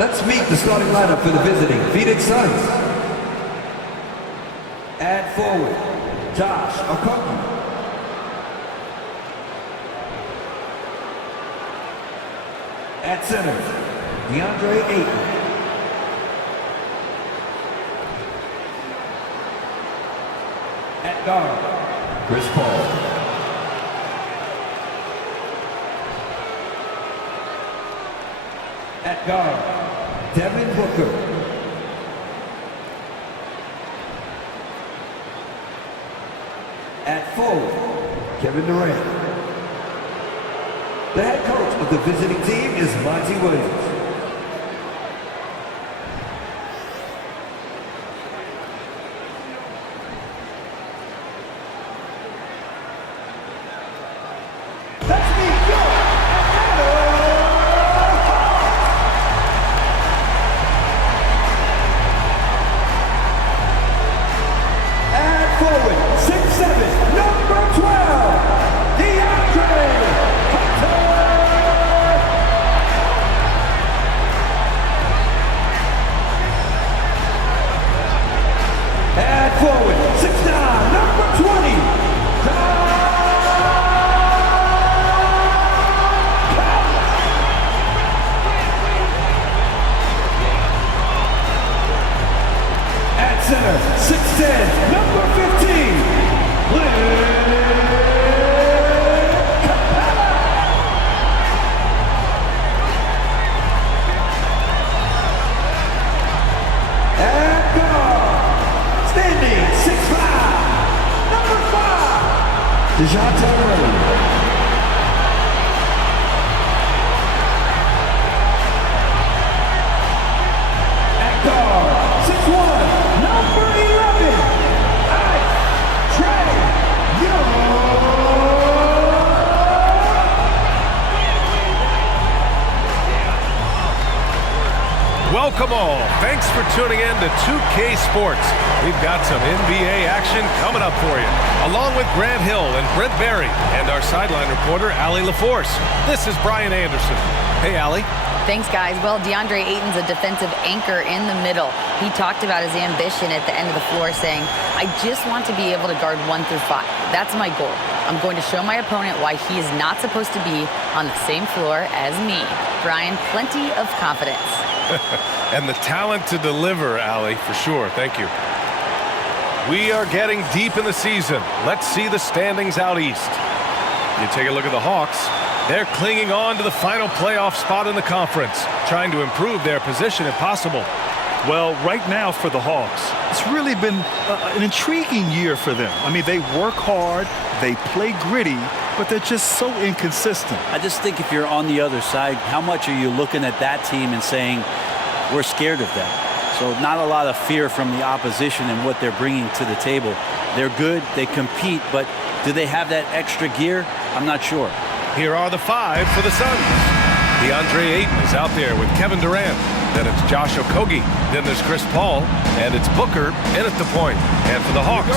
Let's meet the starting lineup for the visiting Phoenix Suns. At forward, Josh Okogie. At center, DeAndre Ayton. At guard, Chris Paul. At guard, Devin Booker. At forward, Kevin Durant. The head coach of the visiting team is Monty Williams. Let's meet your at forward, 6'7", number 12, DeAndre At forward, 6'9", number 20, at center, 6'10", number 15, at guard, standing 6'5", number 5, DeJounte at guard, 6'1", number 11, YuGiOh. Welcome all. Thanks for tuning in to 2K Sports. We've got some NBA action coming up for you, along with Grant Hill and Brent Berry, and our sideline reporter, Allie LaForce. This is Brian Anderson. Hey, Allie. Thanks, guys. Well, DeAndre Ayton's a defensive anchor in the middle. He talked about his ambition at the end of the floor, saying, I just want to be able to guard 1 through 5. That's my goal. I'm going to show my opponent why he is not supposed to be on the same floor as me. Brian, plenty of confidence. And the talent to deliver, Allie, for sure. Thank you. We are getting deep in the season. Let's see the standings out east. You take a look at the Hawks. They're clinging on to the final playoff spot in the conference, trying to improve their position if possible. Well, right now for the Hawks, it's really been an intriguing year for them. I mean, they work hard, they play gritty, but they're just so inconsistent. I just think if you're on the other side, how much are you looking at that team and saying, we're scared of them? So not a lot of fear from the opposition and what they're bringing to the table. They're good, they compete, but do they have that extra gear? I'm not sure. Here are the 5 for the Suns. DeAndre Ayton is out there with Kevin Durant. Then it's Josh Okogie. Then there's Chris Paul. And it's Booker in at the point. And for the Hawks,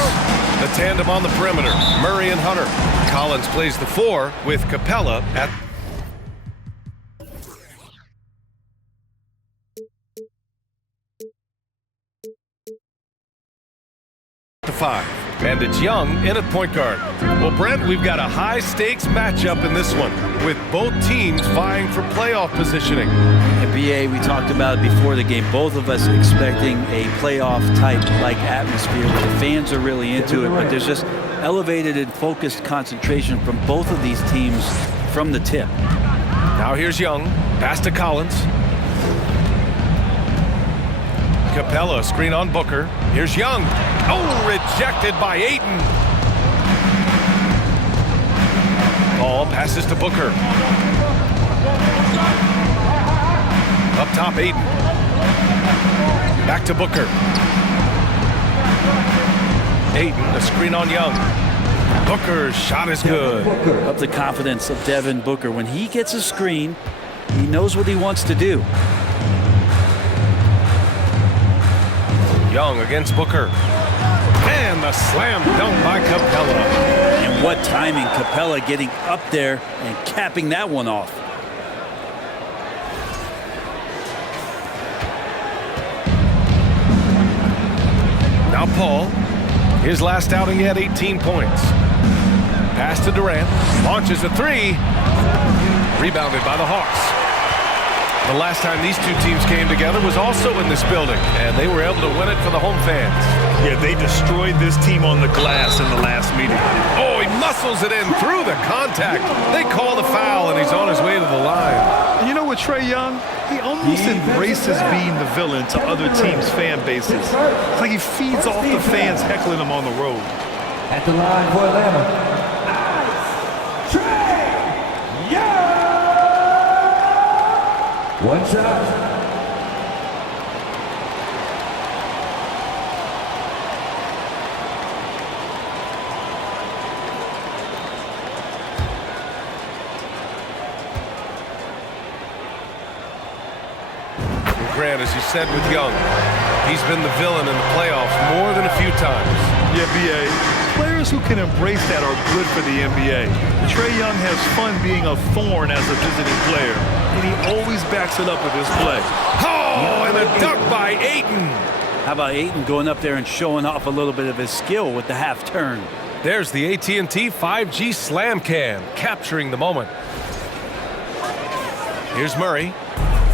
the tandem on the perimeter, Murray and Hunter. Collins plays the 4 with Capella at the 5. And it's Young in at point guard. Well, Brent, we've got a high-stakes matchup in this one, with both teams vying for playoff positioning. NBA, we talked about it before the game. Both of us expecting a playoff-type-like atmosphere where the fans are really into it, but there's just elevated and focused concentration from both of these teams from the tip. Now here's Young. Pass to Collins. Capella, screen on Booker. Here's Young. Oh, rejected by Ayton. Ball passes to Booker. Up top, Ayton. Back to Booker. Ayton, a screen on Young. Booker's shot is good. Up the confidence of Devin Booker. When he gets a screen, he knows what he wants to do. Young against Booker. And the slam dunk by Capella. And what timing, Capella getting up there and capping that one off. Now Paul. His last outing, he had 18 points. Pass to Durant. Launches a three. Rebounded by the Hawks. The last time these two teams came together was also in this building, and they were able to win it for the home fans. Yeah, they destroyed this team on the glass in the last meeting. Oh, he muscles it in through the contact. They call the foul, and he's on his way to the line. And you know what, Trae Young? He almost embraces being the villain to other teams' fan bases. It's like he feeds off the fans heckling him on the road. At the line for Atlanta, Trae Young. One shot. Grant, as you said with Young, he's been the villain in the playoffs more than a few times. Yeah, B.A. Players who can embrace that are good for the NBA. Trae Young has fun being a thorn as a visiting player, and he always backs it up with his play. Oh, and a dunk by Ayton. How about Ayton going up there and showing off a little bit of his skill with the half turn? There's the AT&T 5G Slam Cam, capturing the moment. Here's Murray.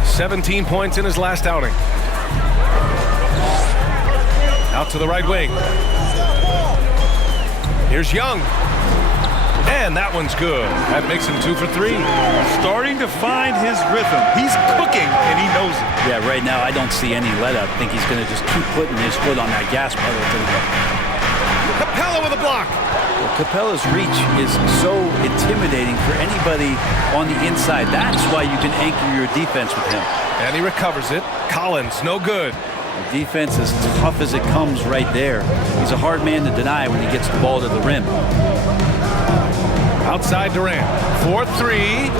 17 points in his last outing. Out to the right wing. Here's Young. And that one's good. That makes him 2 for 3. Starting to find his rhythm. He's cooking, and he knows it. Yeah, right now I don't see any let up. I think he's going to just keep putting his foot on that gas pedal. Capella with a block. Well, Capella's reach is so intimidating for anybody on the inside. That's why you can anchor your defense with him. And he recovers it. Collins, no good. The defense is tough as it comes right there. He's a hard man to deny when he gets the ball to the rim. Outside Durant. 4-3.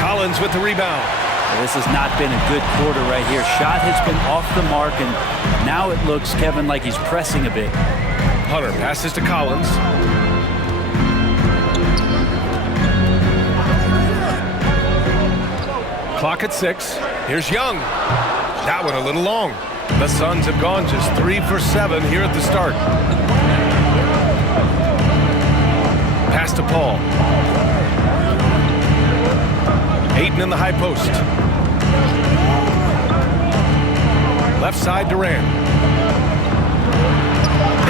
Collins with the rebound. Well, this has not been a good quarter right here. Shot has been off the mark, and now it looks, Kevin, like he's pressing a bit. Hunter passes to Collins. Clock at 6. Here's Young. That one a little long. The Suns have gone just 3 for 7 here at the start. Pass to Paul. Ayton in the high post. Left side Durant.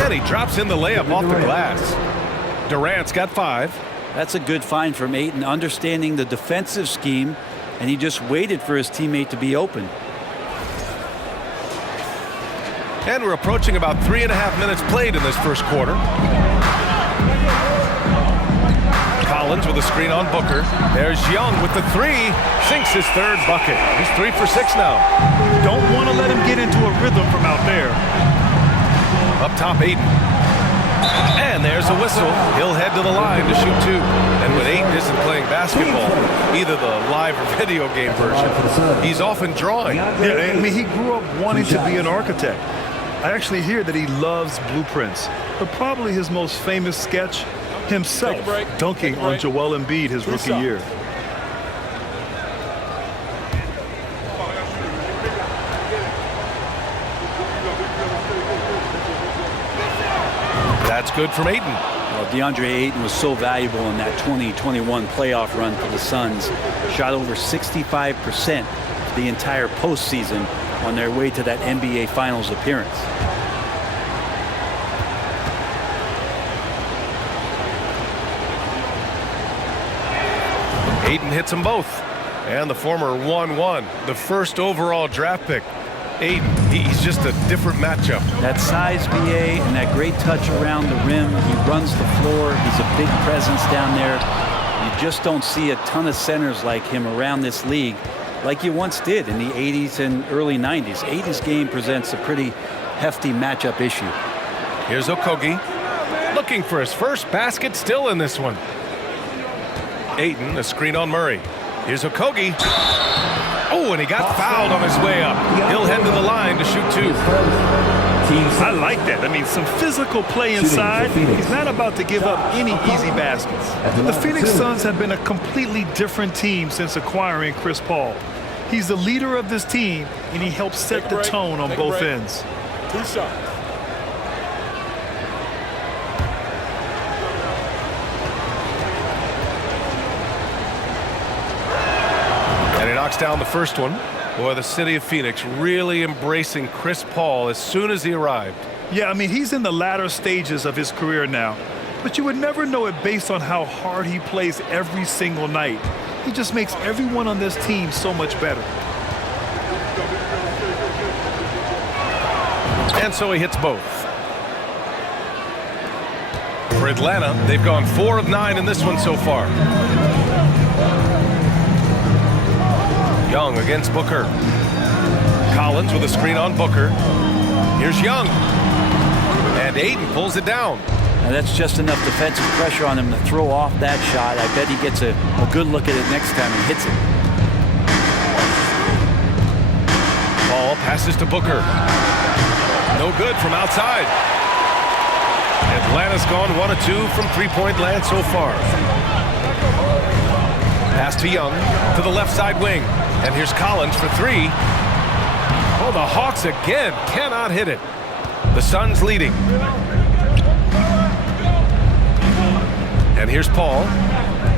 And he drops in the layup off the glass. Durant's got 5. That's a good find from Ayton, understanding the defensive scheme, and he just waited for his teammate to be open. And we're approaching about 3.5 minutes played in this first quarter. Collins with a screen on Booker. There's Young with the 3. Sinks his 3rd bucket. He's 3 for 6 now. Don't want to let him get into a rhythm from out there. Up top, Ayton. And there's a whistle. He'll head to the line to shoot 2. And when Ayton isn't playing basketball, either the live or video game version, he's often drawing. Yeah, I mean, he grew up wanting to be an architect. I actually hear that he loves blueprints, but probably his most famous sketch, himself dunking on Joel Embiid his rookie year. That's good from Ayton. Well, DeAndre Ayton was so valuable in that 2021 playoff run for the Suns. Shot over 65% the entire postseason on their way to that NBA Finals appearance. Ayton hits them both. And the former 1-1, the first overall draft pick. Ayton, he's just a different matchup. That size, BA, and that great touch around the rim. He runs the floor. He's a big presence down there. You just don't see a ton of centers like him around this league like you once did in the 80s and early 90s. Ayton's game presents a pretty hefty matchup issue. Here's Okogie looking for his first basket, still in this one. Ayton, a screen on Murray. Here's Okogie. Oh, and he got fouled on his way up. He'll head to the line to shoot 2. I like that. I mean, some physical play inside. He's not about to give up any easy baskets. The Phoenix Suns have been a completely different team since acquiring Chris Paul. He's the leader of this team, and he helps set the tone on both ends. 2 shots. knocks down the first one. Boy, the city of Phoenix really embracing Chris Paul as soon as he arrived. Yeah, I mean, he's in the latter stages of his career now. But you would never know it based on how hard he plays every single night. He just makes everyone on this team so much better. And so he hits both. For Atlanta, they've gone 4 of 9 in this one so far. Young against Booker. Collins with a screen on Booker. Here's Young. And Ayton pulls it down. Now that's just enough defensive pressure on him to throw off that shot. I bet he gets a good look at it next time and hits it. Ball passes to Booker. No good from outside. Atlanta's gone 1 of 2 from three-point land so far. Pass to Young to the left side wing. And here's Collins for 3. Oh, the Hawks again cannot hit it. The Suns leading. And here's Paul.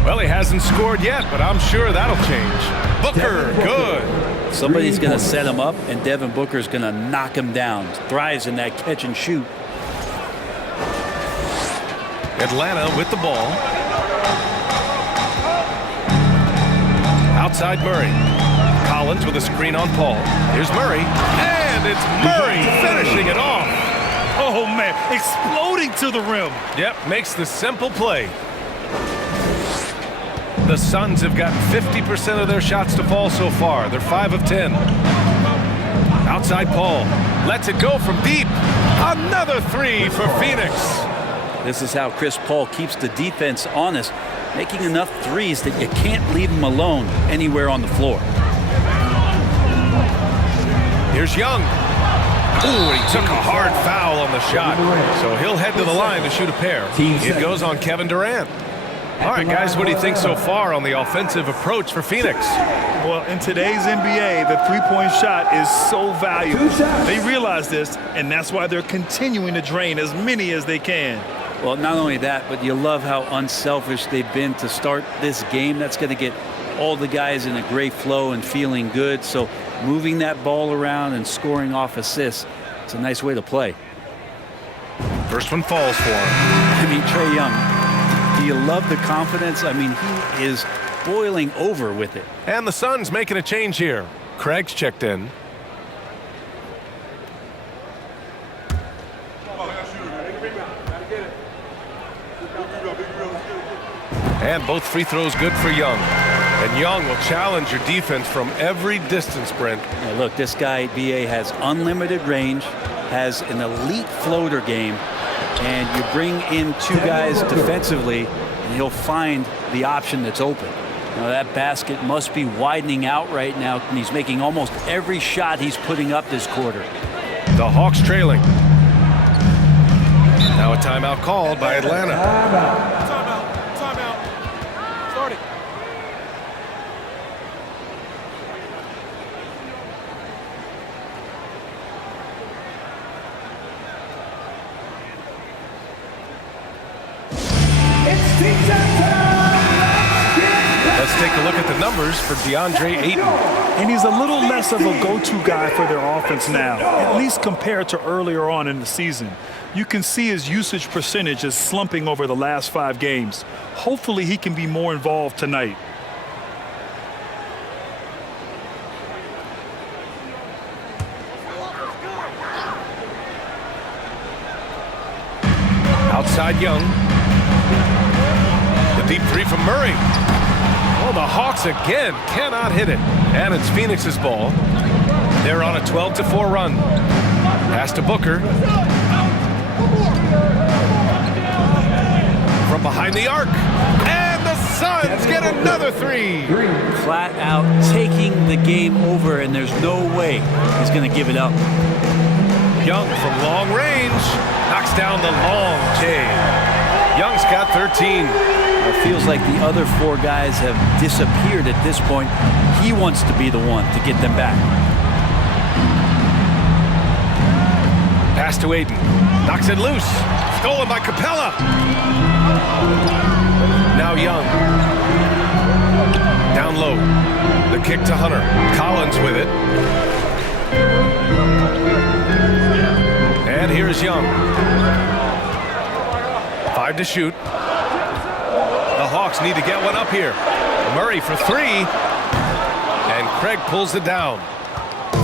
Well, he hasn't scored yet, but I'm sure that'll change. Booker, good. Somebody's going to set him up, and Devin Booker's going to knock him down. Thrives in that catch and shoot. Atlanta with the ball. Outside Murray. Collins with a screen on Paul. Here's Murray. And it's Murray finishing it off. Oh, man, exploding to the rim. Yep, makes the simple play. The Suns have gotten 50% of their shots to fall so far. They're 5 of 10. Outside Paul. Lets it go from deep. Another 3 for Phoenix. This is how Chris Paul keeps the defense honest, making enough threes that you can't leave him alone anywhere on the floor. Here's Young. Ooh, he took a hard foul on the shot. So he'll head to the line to shoot a pair. It goes on Kevin Durant. All right, guys, what do you think so far on the offensive approach for Phoenix? Well, in today's NBA, the three-point shot is so valuable. They realize this, and that's why they're continuing to drain as many as they can. Well, not only that, but you love how unselfish they've been to start this game. That's going to get all the guys in a great flow and feeling good. So moving that ball around and scoring off assists, it's a nice way to play. First one falls for him. I mean, Trae Young, do you love the confidence? I mean, he is boiling over with it. And the Suns making a change here. Craig's checked in. And both free throws good for Young. And Young will challenge your defense from every distance, Brent. Yeah, look, this guy, B.A., has unlimited range, has an elite floater game, and you bring in 2 guys defensively, and he'll find the option that's open. Now, that basket must be widening out right now, and he's making almost every shot he's putting up this quarter. The Hawks trailing. Now a timeout called by Atlanta. Timeout. Start it. Let's take a look at the numbers for DeAndre Ayton. And he's a little less of a go-to guy for their offense now, at least compared to earlier on in the season. You can see his usage percentage is slumping over the last 5 games. Hopefully he can be more involved tonight. Outside Young. The deep 3 from Murray. Oh, the Hawks again cannot hit it. And it's Phoenix's ball. They're on a 12-4 run. Pass to Booker. From behind the arc. And the Suns get another 3. Flat out taking the game over, and there's no way he's going to give it up. Young from long range knocks down the long J. Young's got 13. It feels like the other 4 guys have disappeared at this point. He wants to be the one to get them back. Pass to Ayton. Knocks it loose. Stolen by Capella. Now Young. Down low. The kick to Hunter. Collins with it. And here's Young. 5 to shoot. The Hawks need to get one up here. Murray for 3. And Craig pulls it down.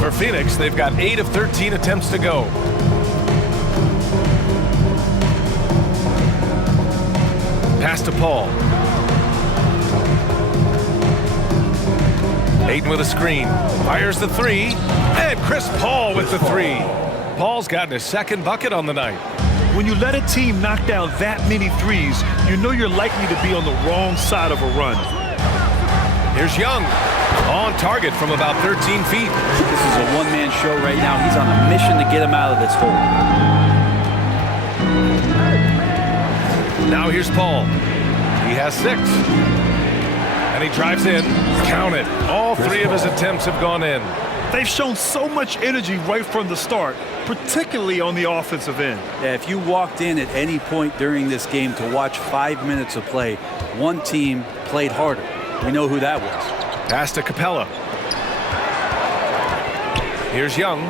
For Phoenix, they've got 8 of 13 attempts to go. Pass to Paul. Ayton with a screen. Fires the 3. And Chris Paul with the 3. Paul's gotten his second bucket on the night. When you let a team knock down that many threes, you know you're likely to be on the wrong side of a run. Here's Young. On target from about 13 feet. This is a one-man show right now. He's on a mission to get him out of this hole. Now here's Paul. He has 6. And he drives in. Count it. All 3 of his attempts have gone in. They've shown so much energy right from the start, particularly on the offensive end. Yeah, if you walked in at any point during this game to watch 5 minutes of play, one team played harder. We know who that was. Pass to Capella. Here's Young.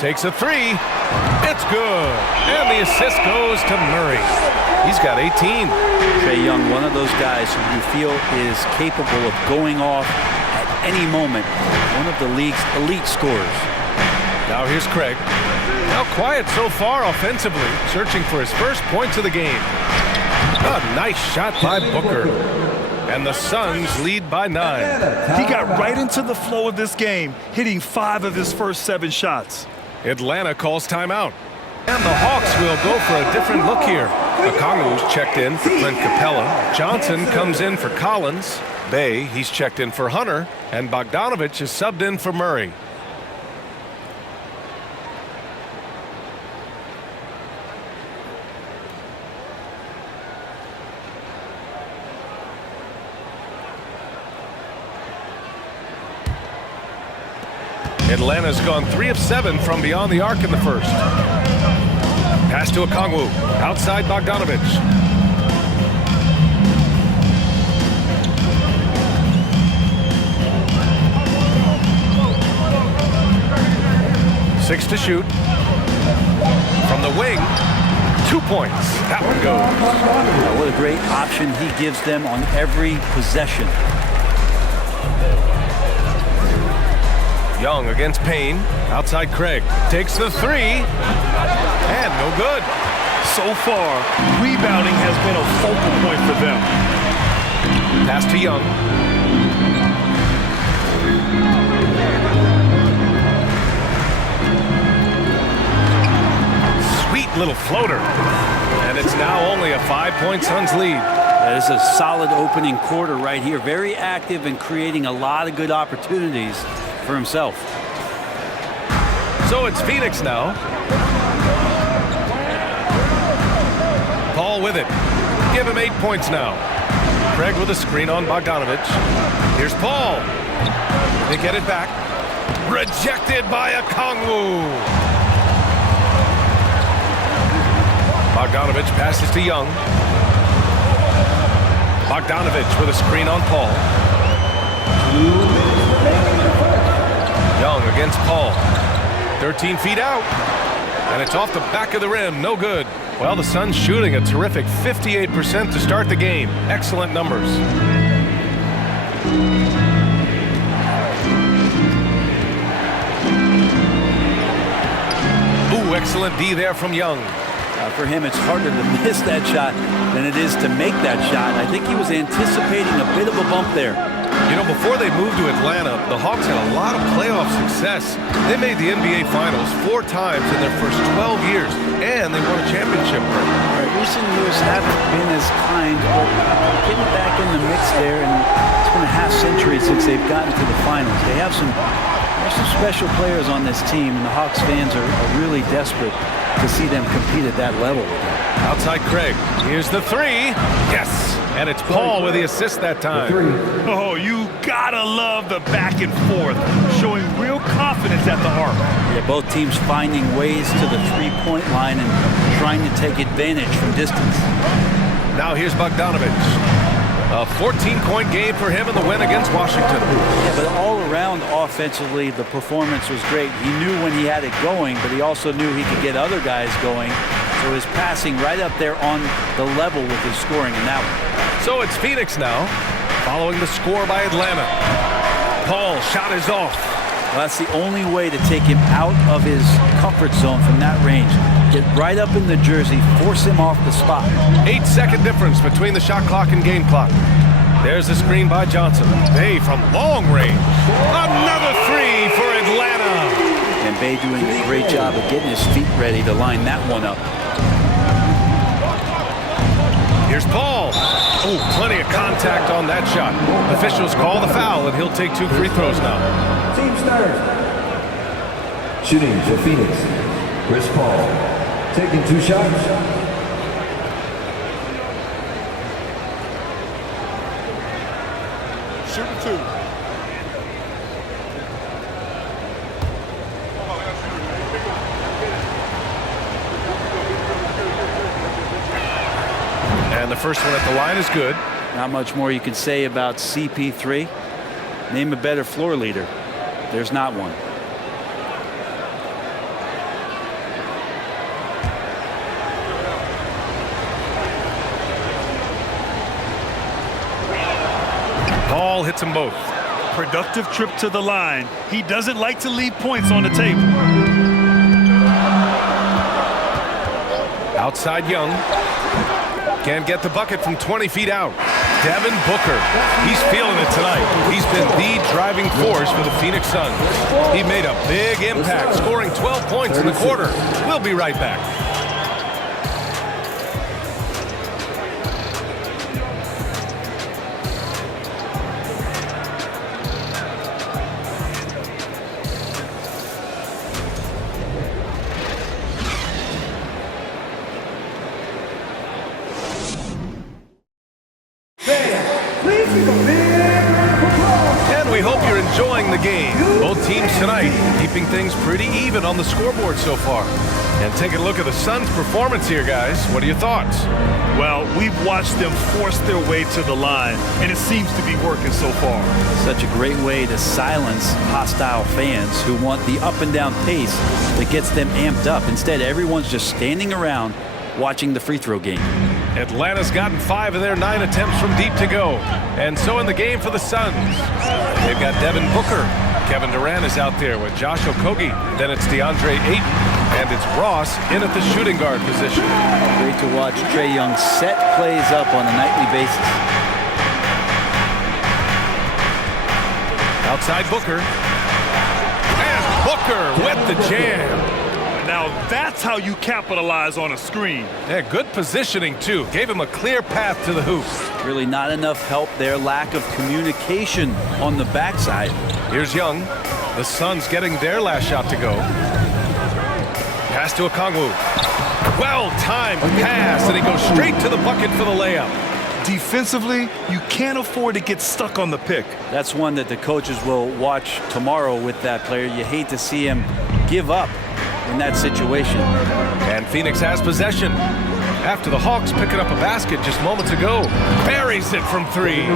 Takes a 3. It's good. And the assist goes to Murray. He's got 18. Trae Young, one of those guys who you feel is capable of going off at any moment. One of the league's elite scorers. Now here's Craig. Now quiet so far offensively, searching for his first points of the game. A nice shot by Booker. And the Suns lead by 9. He got right into the flow of this game, hitting 5 of his first 7 shots. Atlanta calls timeout. And the Hawks will go for a different look here. Okongwu's checked in for Clint Capella. Johnson comes in for Collins. Bay, he's checked in for Hunter. And Bogdanovich is subbed in for Murray. Atlanta's gone 3 of 7 from beyond the arc in the first. Pass to Okongwu. Outside Bogdanovich. Six to shoot. From the wing. 2 points. That one goes. What a great option he gives them on every possession. Young against Payne. Outside Craig. Takes the 3. And no good. So far, rebounding has been a focal point for them. Pass to Young. Sweet little floater. And it's now only a 5-point Suns lead. That is a solid opening quarter right here. Very active and creating a lot of good opportunities for himself. So it's Phoenix now. Paul with it. Give him 8 points now. Craig with a screen on Bogdanovich. Here's Paul. They get it back. Rejected by Okongwu. Bogdanovich passes to Young. Bogdanovich with a screen on Paul. Young against Paul. 13 feet out. And it's off the back of the rim. No good. Well, the Suns shooting a terrific 58% to start the game. Excellent numbers. Ooh, excellent D there from Young. For him, it's harder to miss that shot than it is to make that shot. I think he was anticipating a bit of a bump there. You know, before they moved to Atlanta, the Hawks had a lot of playoff success. They made the NBA Finals 4 times in their first 12 years, and they won a championship ring. Recent years haven't been as kind, but getting back in the mix there, and it's been a half-century since they've gotten to the finals. They have some special players on this team, and the Hawks fans are really desperate to see them compete at that level. Outside Craig. Here's the 3. Yes. And it's Paul with the assist that time. Oh, you gotta love the back and forth, showing real confidence at the arc. Yeah, both teams finding ways to the three-point line and trying to take advantage from distance. Now here's Bogdanovich. A 14-point game for him in the win against Washington. Yeah, but all around offensively, the performance was great. He knew when he had it going, but he also knew he could get other guys going. So his passing right up there on the level with his scoring in that one. So it's Phoenix now, following the score by Atlanta. Paul, shot is off. Well, that's the only way to take him out of his comfort zone from that range. Get right up in the jersey, force him off the spot. 8-second difference between the shot clock and game clock. There's the screen by Johnson. Bay from long range. Another three for Atlanta. And Bay doing a great job of getting his feet ready to line that one up. Here's Paul. Oh, plenty of contact on that shot. Officials call the foul, and he'll take 2 free throws now. Team starters. Shooting for Phoenix, Chris Paul. Taking 2 shots. Shooting 2. And the first one at the line is good. Not much more you can say about CP3. Name a better floor leader. There's not one. Paul hits them both. Productive trip to the line. He doesn't like to leave points on the table. Outside Young. Can't get the bucket from 20 feet out. Devin Booker. He's feeling it tonight. He's been the driving force for the Phoenix Suns. He made a big impact, scoring 12 points in the quarter. We'll be right back. And we hope you're enjoying the game. Both teams tonight keeping things pretty even on the scoreboard so far. And take a look at the Suns' performance here, guys. What are your thoughts? Well, we've watched them force their way to the line, and it seems to be working so far. Such a great way to silence hostile fans who want the up and down pace that gets them amped up. Instead, everyone's just standing around watching the free throw game. Atlanta's gotten 5 of their 9 attempts from deep to go. And so in the game for the Suns, they've got Devin Booker. Kevin Durant is out there with Josh Okogie. Then it's DeAndre Ayton. And it's Ross in at the shooting guard position. Great to watch Trae Young set plays up on a nightly basis. Outside Booker. And Booker with the jam. Now that's how you capitalize on a screen. Yeah, good positioning, too. Gave him a clear path to the hoop. Really not enough help there. Lack of communication on the backside. Here's Young. The Suns getting their last shot to go. Pass to Okongwu. Well-timed pass, and he goes straight to the bucket for the layup. Defensively, you can't afford to get stuck on the pick. That's one that the coaches will watch tomorrow with that player. You hate to see him give up in that situation. And Phoenix has possession. After the Hawks picking up a basket just moments ago. Buries it from 3.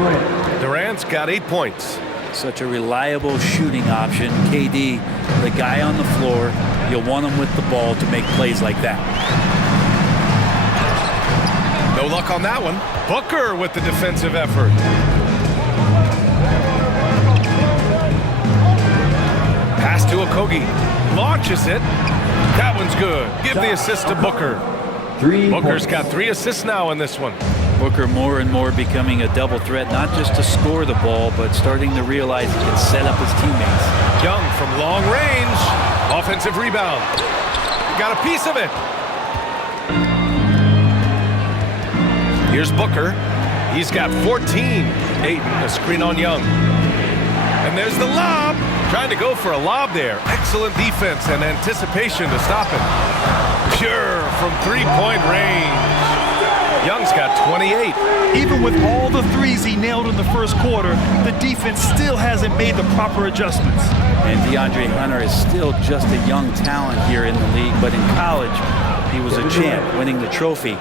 Durant's got 8 points. Such a reliable shooting option. KD, the guy on the floor, you'll want him with the ball to make plays like that. No luck on that one. Booker with the defensive effort. Pass to Okogie. Launches it. That one's good. Give the assist to Booker. Booker's got 3 assists now in this one. Booker more and more becoming a double threat, not just to score the ball, but starting to realize he can set up his teammates. Young from long range. Offensive rebound. Got a piece of it. Here's Booker. He's got 14. Ayton, a screen on Young. And there's the lob. Trying to go for a lob there. Excellent defense and anticipation to stop it. Pure from 3-point range. Young's got 28. Even with all the threes he nailed in the first quarter, the defense still hasn't made the proper adjustments. And DeAndre Hunter is still just a young talent here in the league, but in college, he was a champ, winning the trophy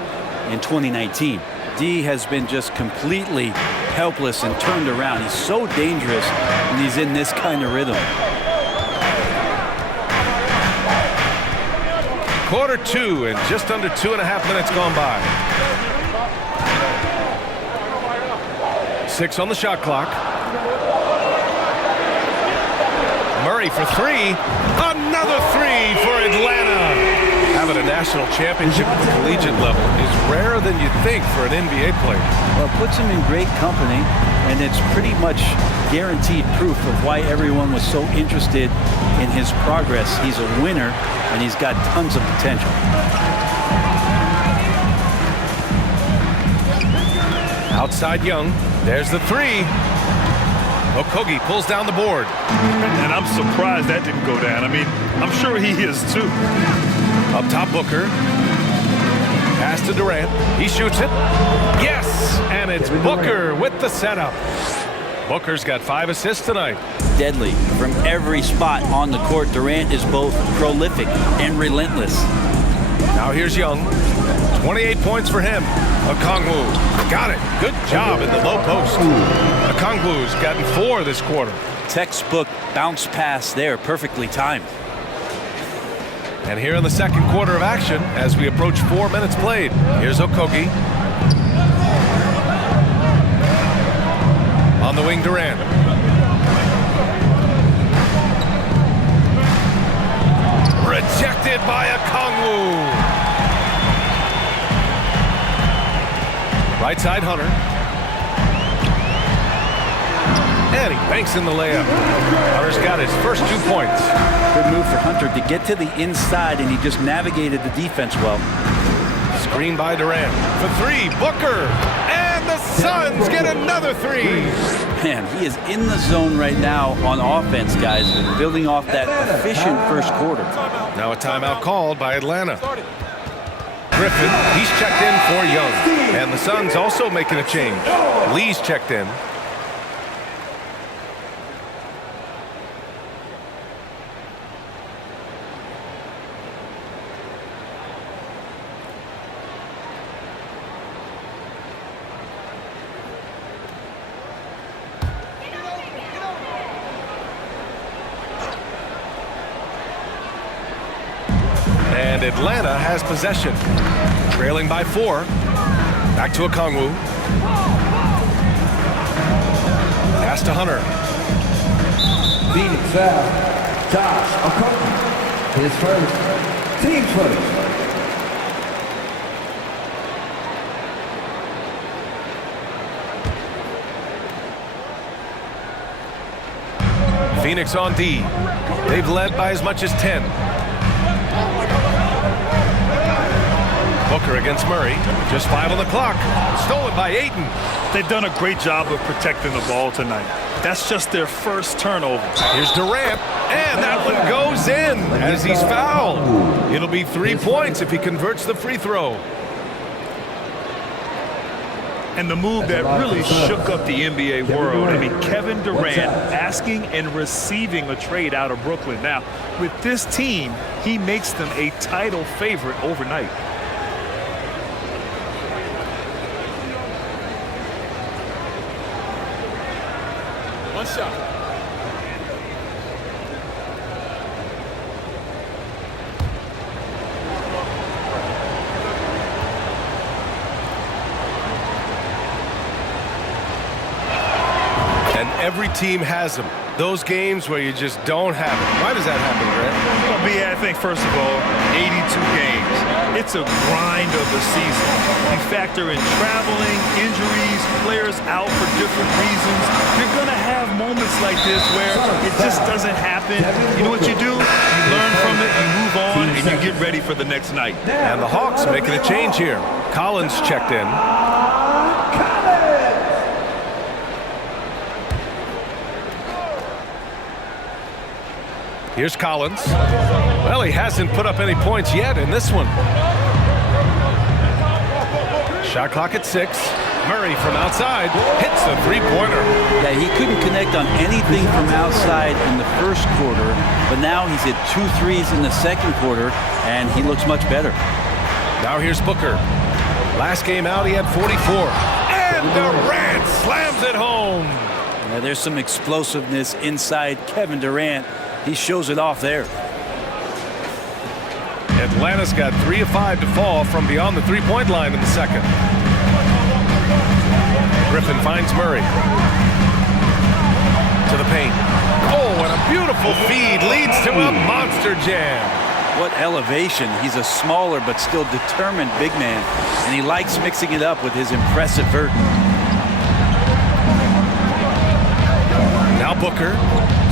in 2019. D has been just completely helpless and turned around. He's so dangerous when he's in this kind of rhythm. Quarter 2 and just under 2.5 minutes gone by. 6 on the shot clock. Murray for 3. Another 3 for Atlanta. Having a national championship at the collegiate level is rarer than you think for an NBA player. Well, it puts him in great company, and it's pretty much guaranteed proof of why everyone was so interested in his progress. He's a winner, and he's got tons of potential. Outside Young. There's the 3. Okogie pulls down the board. And I'm surprised that didn't go down. I mean, I'm sure he is too. Up top, Booker. Pass to Durant. He shoots it. Yes! And it's Booker with the setup. Booker's got 5 assists tonight. Deadly. From every spot on the court, Durant is both prolific and relentless. Now here's Young. 28 points for him. Okongwu got it. Good job in the low post. Okongwu's gotten 4 this quarter. Textbook bounce pass there, perfectly timed. And here in the second quarter of action, as we approach 4 minutes played, here's Okogie. On the wing, Durant. Rejected by Okongwu. Right side, Hunter. And he banks in the layup. Hunter's got his first 2 points. Good move for Hunter to get to the inside, and he just navigated the defense well. Screen by Durant. For 3, Booker. And the Suns get another 3. Man, he is in the zone right now on offense, guys, building off that efficient first quarter. Now a timeout called by Atlanta. Griffin, he's checked in for Young. And the Suns also making a change. Lee's checked in. And Atlanta has possession. Trailing by 4. Back to Okongwu. Pass to Hunter. Phoenix foul. Josh Okongwu. His first. Team first. Phoenix on D. They've led by as much as 10. Booker against Murray. Just 5 on the clock. Stolen by Atem. They've done a great job of protecting the ball tonight. That's just their first turnover. Here's Durant. And that one goes in as he's fouled. It'll be 3 points if he converts the free throw. And the move that really shook up the NBA world. I mean, Kevin Durant asking and receiving a trade out of Brooklyn. Now, with this team, he makes them a title favorite overnight. One shot. And every team has them. Those games where you just don't have it. Why does that happen, Grant? Well, B, I think, first of all, 82 games. It's a grind of the season. You factor in traveling, injuries, players out for different reasons. You're going to have moments like this where it just doesn't happen. You know what you do? You learn from it, you move on, and you get ready for the next night. And the Hawks making a change here. Collins checked in. Here's Collins. Well, he hasn't put up any points yet in this one. Shot clock at 6. Murray from outside hits a three-pointer. Yeah, he couldn't connect on anything from outside in the first quarter, but now he's hit 2 threes in the second quarter, and he looks much better. Now here's Booker. Last game out, he had 44. And Durant slams it home. Yeah, there's some explosiveness inside Kevin Durant. He shows it off there. Atlanta's got 3 of 5 to fall from beyond the three-point line in the second. Griffin finds Murray. To the paint. Oh, and a beautiful feed leads to a monster jam. What elevation. He's a smaller but still determined big man, and he likes mixing it up with his impressive vert. Now Booker,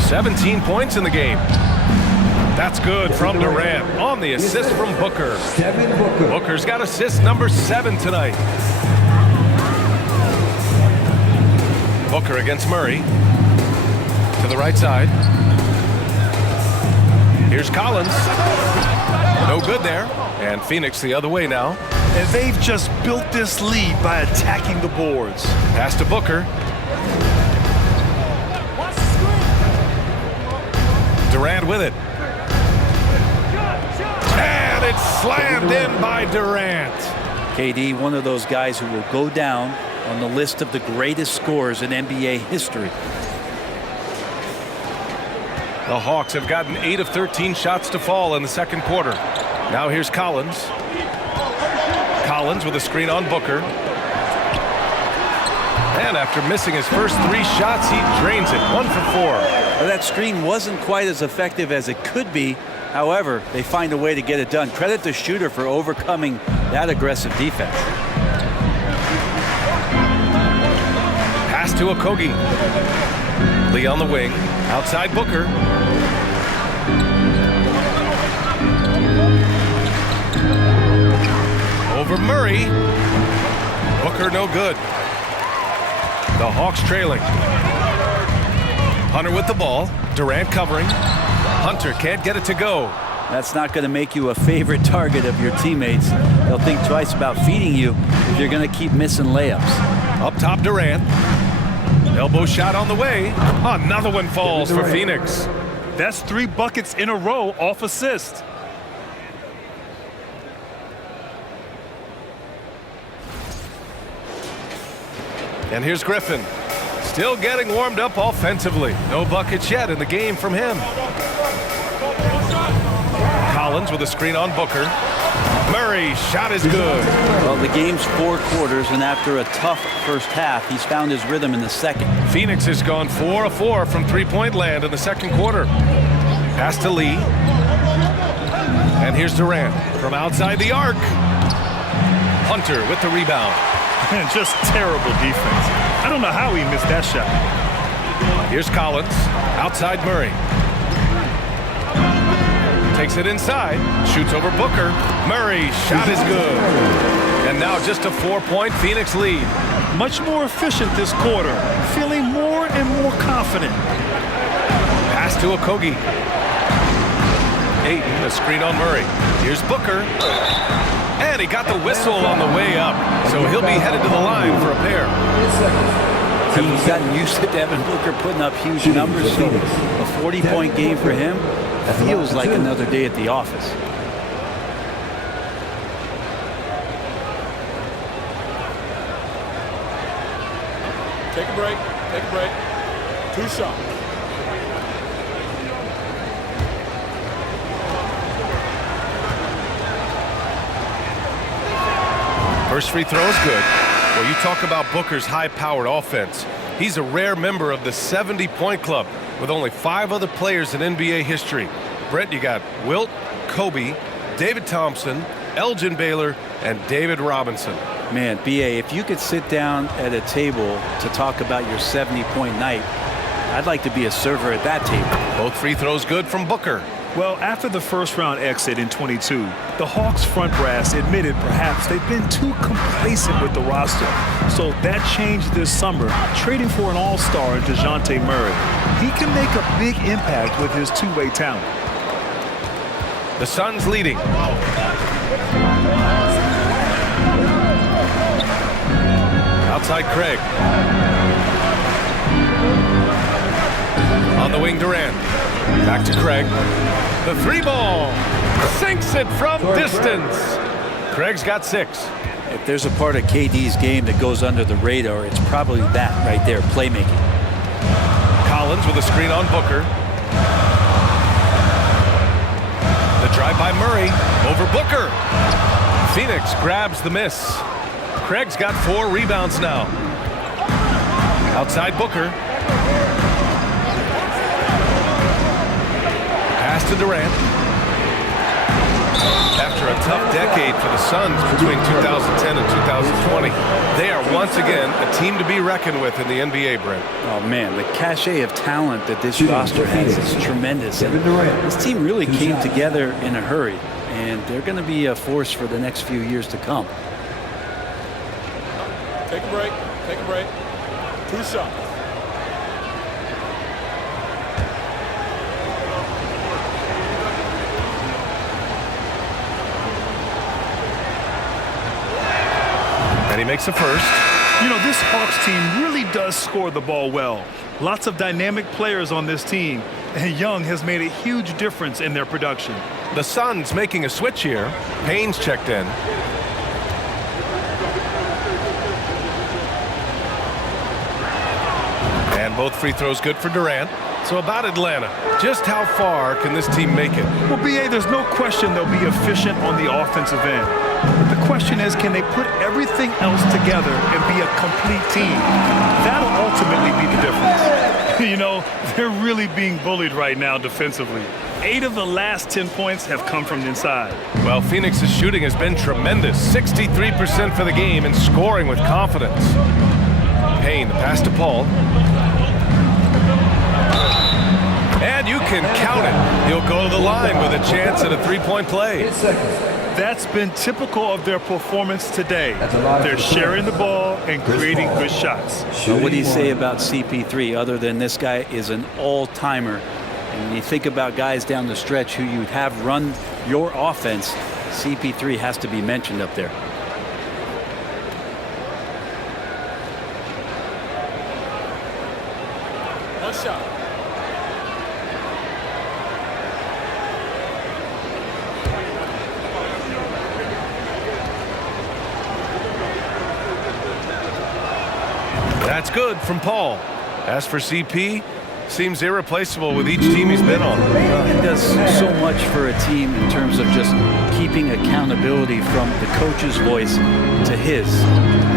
17 points in the game. That's good from Durant on the assist from Booker. Devin Booker. Booker's got assist number 7 tonight. Booker against Murray. To the right side. Here's Collins. No good there. And Phoenix the other way now. And they've just built this lead by attacking the boards. Pass to Booker. Durant with it. And it's slammed in by Durant. KD, one of those guys who will go down on the list of the greatest scorers in NBA history. The Hawks have gotten 8 of 13 shots to fall in the second quarter. Now here's Collins. Collins with a screen on Booker. And after missing his first 3 shots, he drains it. 1 for 4. Well, that screen wasn't quite as effective as it could be. However, they find a way to get it done. Credit the shooter for overcoming that aggressive defense. Pass to Okogie. Lee on the wing. Outside Booker. Over Murray. Booker no good. The Hawks trailing. Hunter with the ball. Durant covering. Hunter can't get it to go. That's not going to make you a favorite target of your teammates. They'll think twice about feeding you if you're going to keep missing layups. Up top Durant. Elbow shot on the way. Another one falls for Phoenix. That's 3 buckets in a row off assist. And here's Griffin. Still getting warmed up offensively. No buckets yet in the game from him. Collins with a screen on Booker. Murray, shot is good. Well, the game's 4 quarters, and after a tough first half, he's found his rhythm in the second. Phoenix has gone 4 of 4 from three-point land in the second quarter. Pass to Lee. And here's Durant from outside the arc. Hunter with the rebound. Man, just terrible defense. I don't know how he missed that shot. Here's Collins. Outside Murray. Takes it inside. Shoots over Booker. Murray, shot is good. And now just a 4-point Phoenix lead. Much more efficient this quarter. Feeling more and more confident. Pass to Okogie. Ayton, a screen on Murray. Here's Booker. And he got the whistle on the way up. So he'll be headed to the line for a pair. He's gotten used to Devin Booker putting up huge numbers, so a 40-point game for him feels like another day at the office. Take a break. Take a break. 2 shots. First free throw is good. Well, you talk about Booker's high-powered offense. He's a rare member of the 70-point club with only 5 other players in NBA history. Brett, you got Wilt, Kobe, David Thompson, Elgin Baylor, and David Robinson. Man, B.A., if you could sit down at a table to talk about your 70-point night, I'd like to be a server at that table. Both free throws good from Booker. Well, after the first-round exit in 22, the Hawks front brass admitted perhaps they've been too complacent with the roster. So that changed this summer, trading for an all-star in DeJounte Murray. He can make a big impact with his two-way talent. The Suns leading. Outside Craig. On the wing, Durant. Back to Craig. The 3 ball. Sinks it from distance. Craig's got 6. If there's a part of KD's game that goes under the radar, it's probably that right there, playmaking. Collins with a screen on Booker. The drive by Murray over Booker. Phoenix grabs the miss. Craig's got 4 rebounds now. Outside Booker. Pass to Durant. After a tough decade for the Suns between 2010 and 2020, they are once again a team to be reckoned with in the NBA, Brent. Oh, man, the cachet of talent that this roster has is tremendous. And this team really came together in a hurry, and they're going to be a force for the next few years to come. Take a break. Take a break. 2 shots. And he makes a first. You know, this Hawks team really does score the ball well. Lots of dynamic players on this team, and Young has made a huge difference in their production. The Suns making a switch here. Payne's checked in. And both free throws good for Durant. So about Atlanta, just how far can this team make it? Well, B.A., there's no question they'll be efficient on the offensive end. But the question is, can they put everything else together and be a complete team? That'll ultimately be the difference. You know, they're really being bullied right now defensively. 8 of the last 10 points have come from inside. Well, Phoenix's shooting has been tremendous. 63% for the game and scoring with confidence. Payne, the pass to Paul. And you can count it. He'll go to the line with a chance at a 3-point play. That's been typical of their performance today. They're sharing the ball and creating good shots. Well, what do you say about CP3 other than this guy is an all-timer? And when you think about guys down the stretch who you have run your offense, CP3 has to be mentioned up there. One shot. That's good from Paul. As for CP, seems irreplaceable with each team he's been on. He does so much for a team in terms of just keeping accountability from the coach's voice to his.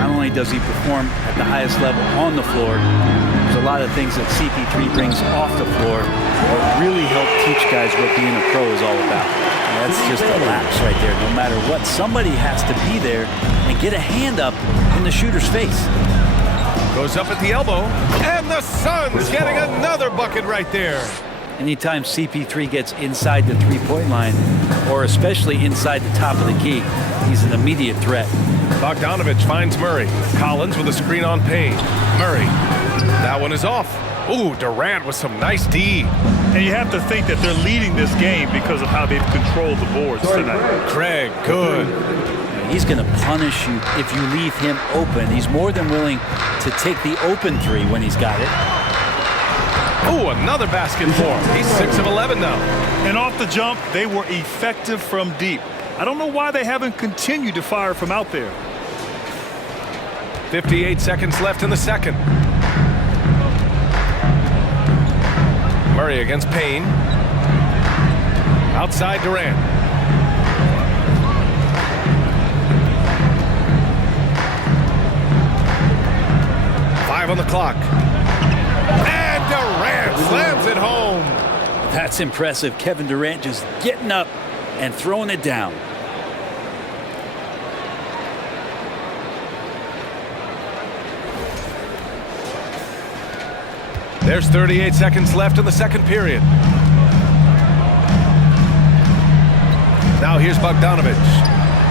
Not only does he perform at the highest level on the floor, there's a lot of things that CP3 brings off the floor that really help teach guys what being a pro is all about. And that's just a lapse right there. No matter what, somebody has to be there and get a hand up in the shooter's face. Goes up at the elbow, and the Suns getting another bucket right there. Anytime CP3 gets inside the three-point line, or especially inside the top of the key, he's an immediate threat. Bogdanovich finds Murray. Collins with a screen on Payne. Murray, that one is off. Ooh, Durant with some nice D. And you have to think that they're leading this game because of how they've controlled the boards tonight. Craig, good. He's going to punish you if you leave him open. He's more than willing to take the open three when he's got it. Ooh, another basket for him. He's 6 of 11 now. And off the jump, they were effective from deep. I don't know why they haven't continued to fire from out there. 58 seconds left in the second. Murray against Payne. Outside Durant. On the clock. And Durant slams it home. That's impressive. Kevin Durant just getting up and throwing it down. There's 38 seconds left in the second period. Now here's Bogdanovich.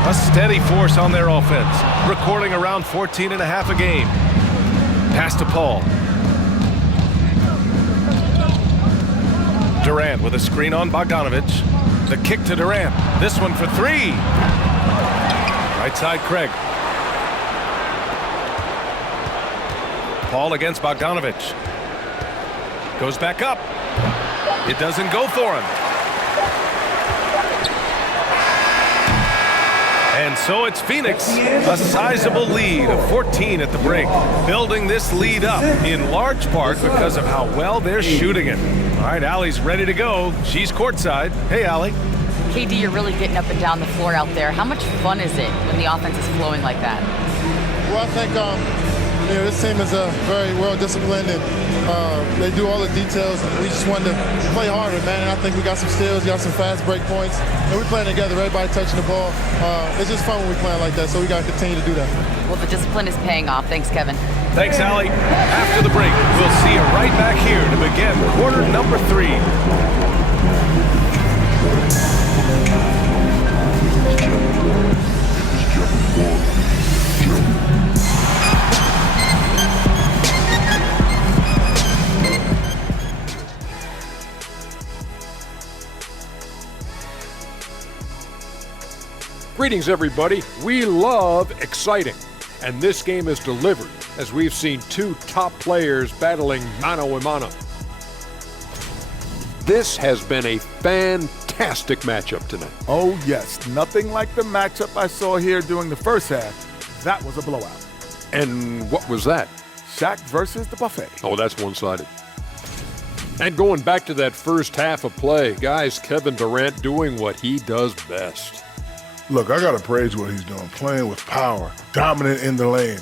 A steady force on their offense, recording around 14.5 a game. Pass to Paul. Durant with a screen on Bogdanovich. The kick to Durant. This one for 3. Right side Craig. Paul against Bogdanovich. Goes back up. It doesn't go for him. And so it's Phoenix, a sizable lead of 14 at the break, building this lead up in large part because of how well they're shooting it. All right, Allie's ready to go. She's courtside. Hey, Allie. KD, you're really getting up and down the floor out there. How much fun is it when the offense is flowing like that? Well, I think this team is very well disciplined, and they do all the details. We just wanted to play harder, man. And I think we got some steals, got some fast break points, and we're playing together. Everybody touching the ball. It's just fun when we're playing like that. So we got to continue to do that. Well, the discipline is paying off. Thanks, Kevin. Thanks, Allie. After the break, we'll see you right back here to begin quarter number 3. Greetings, everybody. We love exciting, and this game is delivered as we've seen 2 top players battling mano a mano. This has been a fantastic matchup tonight. Oh, yes. Nothing like the matchup I saw here during the first half. That was a blowout. And what was that? Shaq versus the buffet. Oh, that's one-sided. And going back to that first half of play, guys, Kevin Durant doing what he does best. Look, I got to praise what he's doing, playing with power, dominant in the lane.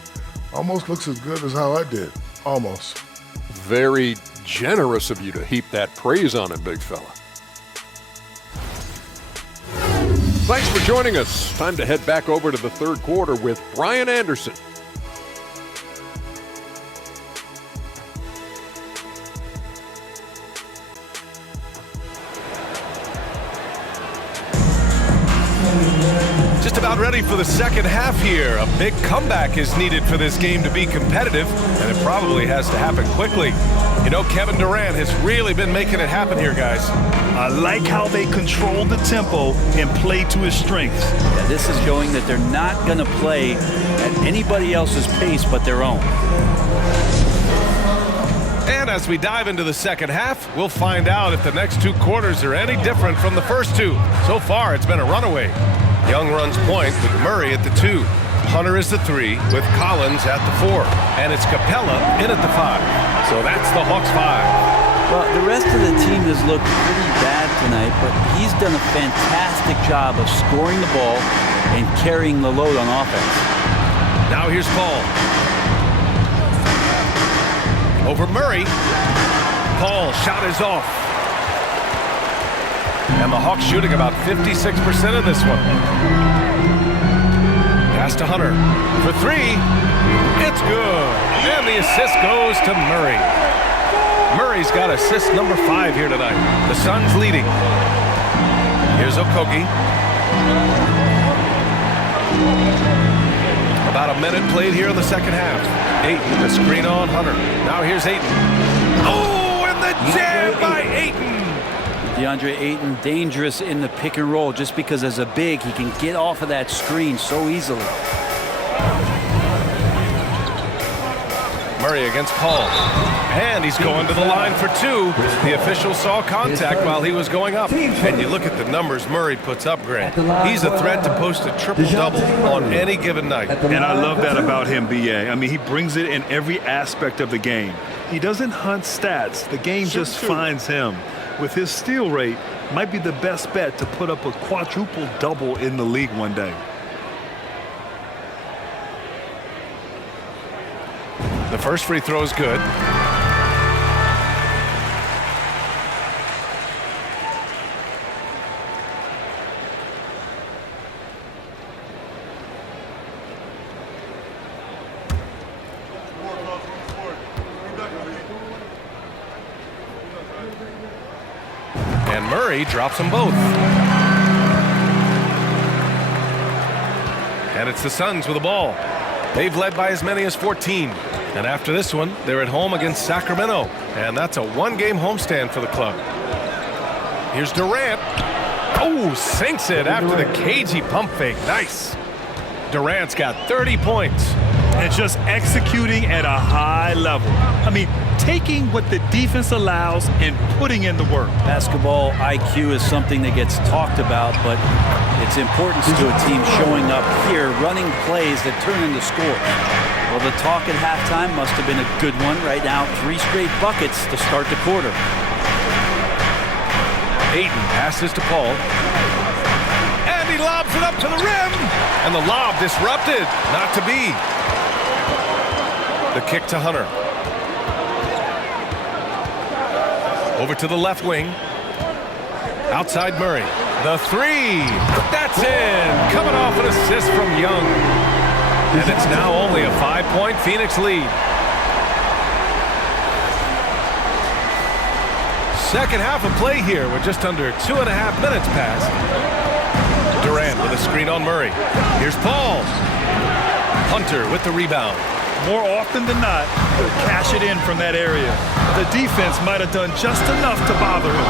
Almost looks as good as how I did. Almost. Very generous of you to heap that praise on him, big fella. Thanks for joining us. Time to head back over to the third quarter with Brian Anderson. Just about ready for the second half here. A big comeback is needed for this game to be competitive, and it probably has to happen quickly. You know, Kevin Durant has really been making it happen here, guys. I like how they control the tempo and play to his strengths. Yeah, this is showing that they're not going to play at anybody else's pace but their own. And as we dive into the second half, we'll find out if the next 2 quarters are any different from the first 2. So far, it's been a runaway. Young runs point with Murray at the 2. Hunter is the 3 with Collins at the 4. And it's Capella in at the 5. So that's the Hawks 5. Well, the rest of the team has looked pretty bad tonight, but he's done a fantastic job of scoring the ball and carrying the load on offense. Now here's Paul. Over Murray. Paul, shot is off. And the Hawks shooting about 56% of this one. Pass to Hunter for 3. It's good. And the assist goes to Murray. Murray's got assist number 5 here tonight. The Suns leading. Here's Okogie. About a minute played here in the second half. Ayton, the screen on Hunter. Now here's Ayton. Oh, and the jam by Ayton. DeAndre Ayton dangerous in the pick and roll just because as a big he can get off of that screen so easily. Murray against Paul. And he's going to the line for 2. The official saw contact while he was going up. And you look at the numbers Murray puts up, Grant. He's a threat to post a triple-double on any given night. And I love that about him, B.A. I mean, he brings it in every aspect of the game. He doesn't hunt stats. The game just finds him. With his steal rate, might be the best bet to put up a quadruple double in the league one day. The first free throw is good. And Murray drops them both. And it's the Suns with the ball. They've led by as many as 14. And after this one, they're at home against Sacramento. And that's a 1-game homestand for the club. Here's Durant. Oh, sinks it after the cagey pump fake. Nice. Durant's got 30 points. And just executing at a high level. I mean, taking what the defense allows and putting in the work. Basketball IQ is something that gets talked about, but its importance to a team showing up here, running plays that turn into scores. Well, the talk at halftime must have been a good one. Right now, 3 straight buckets to start the quarter. Ayton passes to Paul. And he lobs it up to the rim. And the lob disrupted. Not to be. The kick to Hunter. Over to the left wing. Outside Murray. The 3. That's in. Coming off an assist from Young. And it's now only a 5-point Phoenix lead. Second half of play here with just under 2.5 minutes passed. Durant with a screen on Murray. Here's Paul. Hunter with the rebound. More often than not, they'll cash it in from that area. The defense might have done just enough to bother him.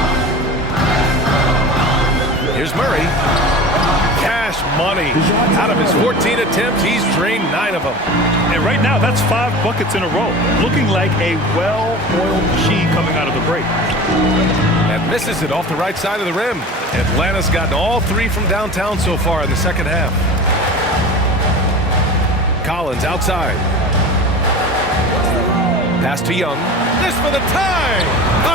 Here's Murray. Cash money. Out of his 14 attempts, he's drained 9 of them. And right now, that's 5 buckets in a row. Looking like a well-oiled machine coming out of the break. And misses it off the right side of the rim. Atlanta's gotten all 3 from downtown so far in the second half. Collins outside. Pass to Young. This for the tie.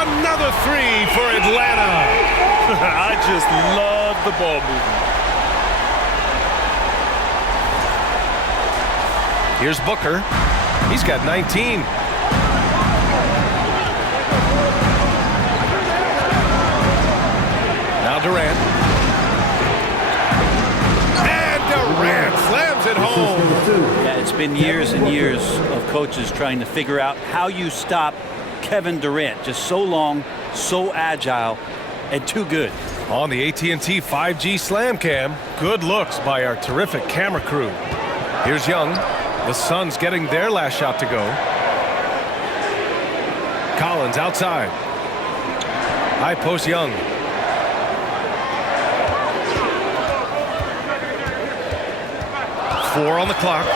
Another 3 for Atlanta. I just love the ball movement. Here's Booker. He's got 19. Now Durant. And Durant slams it home. Yeah, it's been years and years of coaches trying to figure out how you stop Kevin Durant. Just so long, so agile, and too good. On the AT&T 5G Slam Cam, good looks by our terrific camera crew. Here's Young. The Suns getting their last shot to go. Collins outside. High post Young. Four on the clock.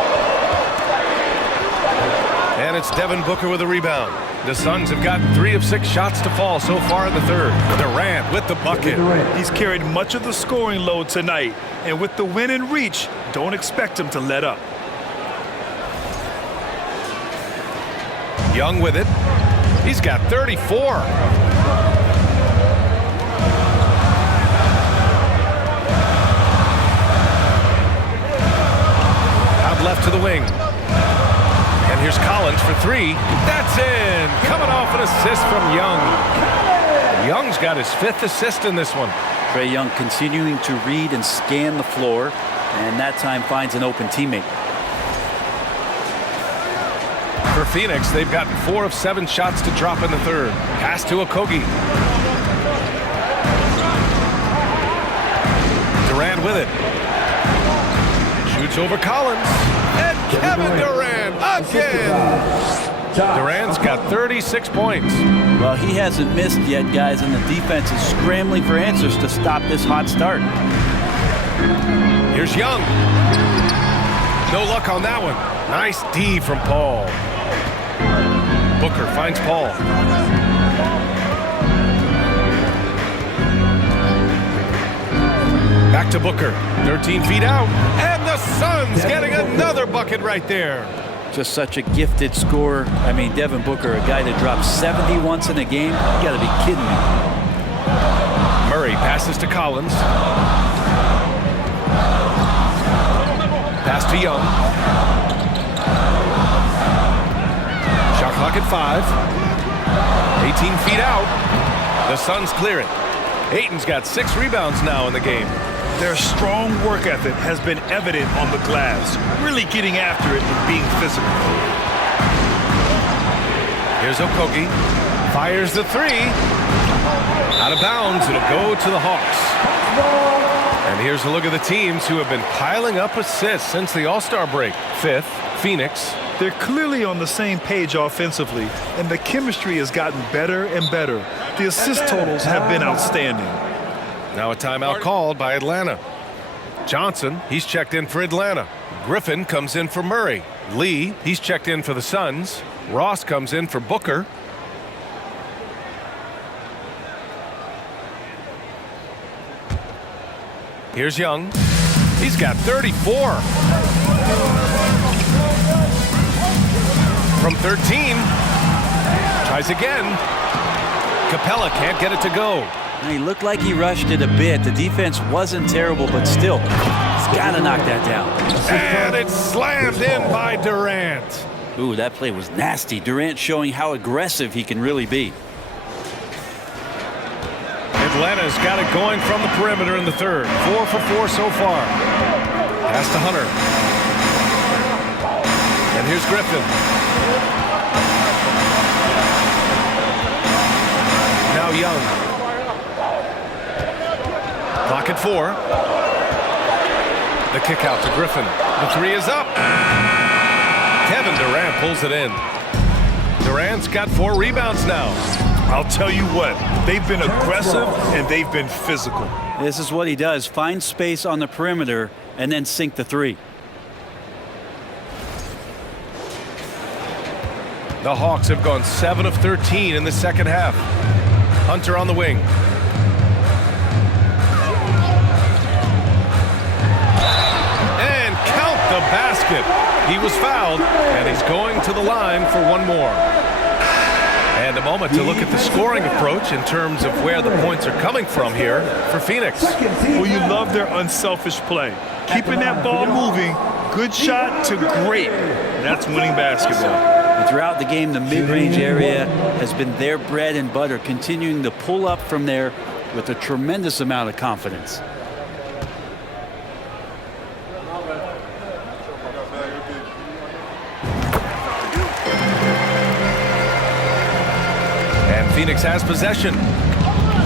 And it's Devin Booker with a rebound. The Suns have gotten 3 of 6 shots to fall so far in the third. Durant with the bucket. He's carried much of the scoring load tonight. And with the win in reach, don't expect him to let up. Young with it. He's got 34. Out left to the wing. And here's Collins for 3. That's in. Coming off an assist from Young. Young's got his 5th assist in this one. Trae Young continuing to read and scan the floor, and that time finds an open teammate. For Phoenix, they've gotten 4 of 7 shots to drop in the third. Pass to Okogie. Durant with it. Shoots over Collins. And Kevin Durant again. Durant's got 36 points. Well, he hasn't missed yet, guys, and the defense is scrambling for answers to stop this hot start. Here's Young. No luck on that one. Nice D from Paul. Booker finds Paul. Back to Booker. 13 feet out. And the Suns getting another bucket right there. Just such a gifted scorer. I mean, Devin Booker, a guy that drops 70 once in a game. You got to be kidding me. Murray passes to Collins. Pass to Young. Shot clock at 5. 18 feet out. The Suns clear it. Ayton's got 6 rebounds now in the game. Their strong work ethic has been evident on the glass, really getting after it and being physical. Here's Okogie. Fires the 3. Out of bounds. It'll go to the Hawks. And here's a look at the teams who have been piling up assists since the All-Star break. 5th, Phoenix. They're clearly on the same page offensively, and the chemistry has gotten better and better. The assist totals have been outstanding. Now a timeout called by Atlanta. Johnson, he's checked in for Atlanta. Griffin comes in for Murray. Lee, he's checked in for the Suns. Ross comes in for Booker. Here's Young. He's got 34. From 13. Tries again. Capella can't get it to go. He looked like he rushed it a bit. The defense wasn't terrible, but still, he's got to knock that down. And it's slammed in by Durant. Ooh, that play was nasty. Durant showing how aggressive he can really be. Atlanta's got it going from the perimeter in the third. 4 for 4 so far. Pass to Hunter. And here's Griffin. Now Young. Clock at 4. The kick out to Griffin. The three is up. Kevin Durant pulls it in. Durant's got 4 rebounds now. I'll tell you what, they've been aggressive and they've been physical. This is what he does. Find space on the perimeter and then sink the three. The Hawks have gone 7 of 13 in the second half. Hunter on the wing. And count the basket. He was fouled, and he's going to the line for one more. And a moment to look at the scoring approach in terms of where the points are coming from here for Phoenix. Well, you love their unselfish play. Keeping that ball moving, good shot to great. That's winning basketball. And throughout the game, the mid-range area has been their bread and butter, continuing to pull up from there with a tremendous amount of confidence. And Phoenix has possession.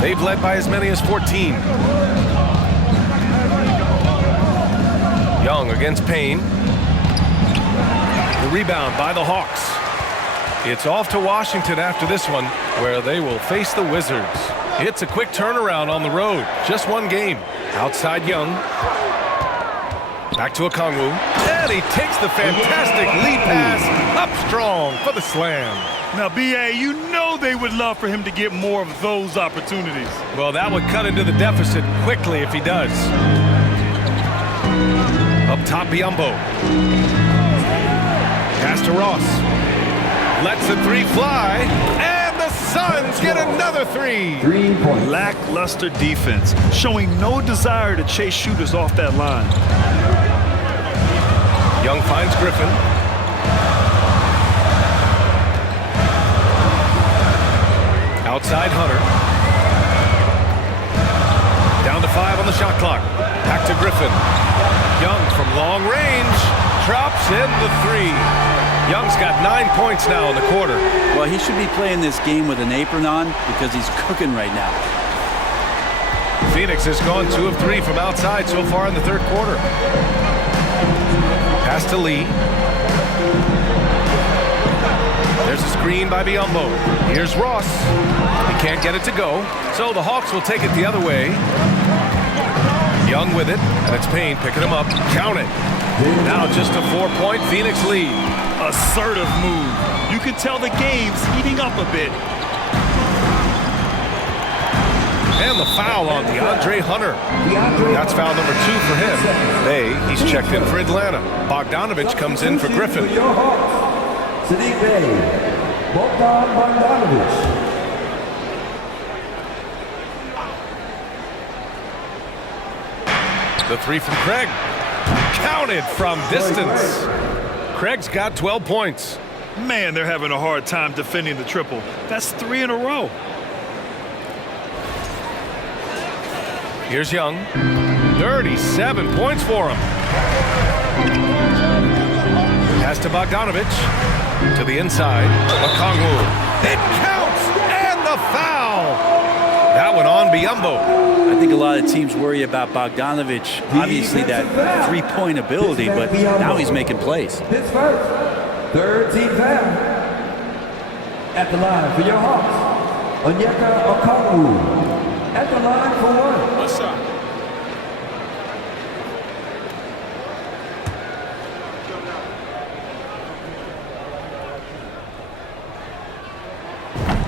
They've led by as many as 14. Young against Payne. The rebound by the Hawks. It's off to Washington after this one, where they will face the Wizards. It's a quick turnaround on the road. Just one game. Outside Young. Back to Okongwu. And he takes the fantastic lead pass up strong for the slam. Now, B.A., you know they would love for him to get more of those opportunities. Well, that would cut into the deficit quickly if he does. Up top, Biyombo. Pass to Ross. Lets the three fly. And the Suns get another three. 3 points. Lackluster defense, showing no desire to chase shooters off that line. Young finds Griffin. Outside Hunter. Down to 5 on the shot clock. Back to Griffin. Young from long range. Drops in the three. Young's got 9 points now in the quarter. Well, he should be playing this game with an apron on because he's cooking right now. Phoenix has gone 2 of 3 from outside so far in the third quarter. Pass to Lee. There's a screen by Biyombo. Here's Ross. He can't get it to go, so the Hawks will take it the other way. Young with it, and it's Payne picking him up. Count it. Now just a 4-point Phoenix lead. Assertive move. You can tell the game's heating up a bit. And the foul on DeAndre Hunter. That's foul number 2 for him. He's checked in for Atlanta. Bogdanovich comes in for Griffin. Sadiq Bey, Bogdanovich. The three from Craig. Counted from distance. Craig's got 12 points. Man, they're having a hard time defending the triple. That's 3 in a row. Here's Young. 37 points for him. Pass to Bogdanovich. To the inside. Okongwu. It counts! And the foul! That one on Biyombo. I think a lot of teams worry about Bogdanovich. Obviously that three-point ability, but now he's making plays. His first. Third team foul. At the line for your Hawks. Onyeka Okongwu. At the line for 1. What's up?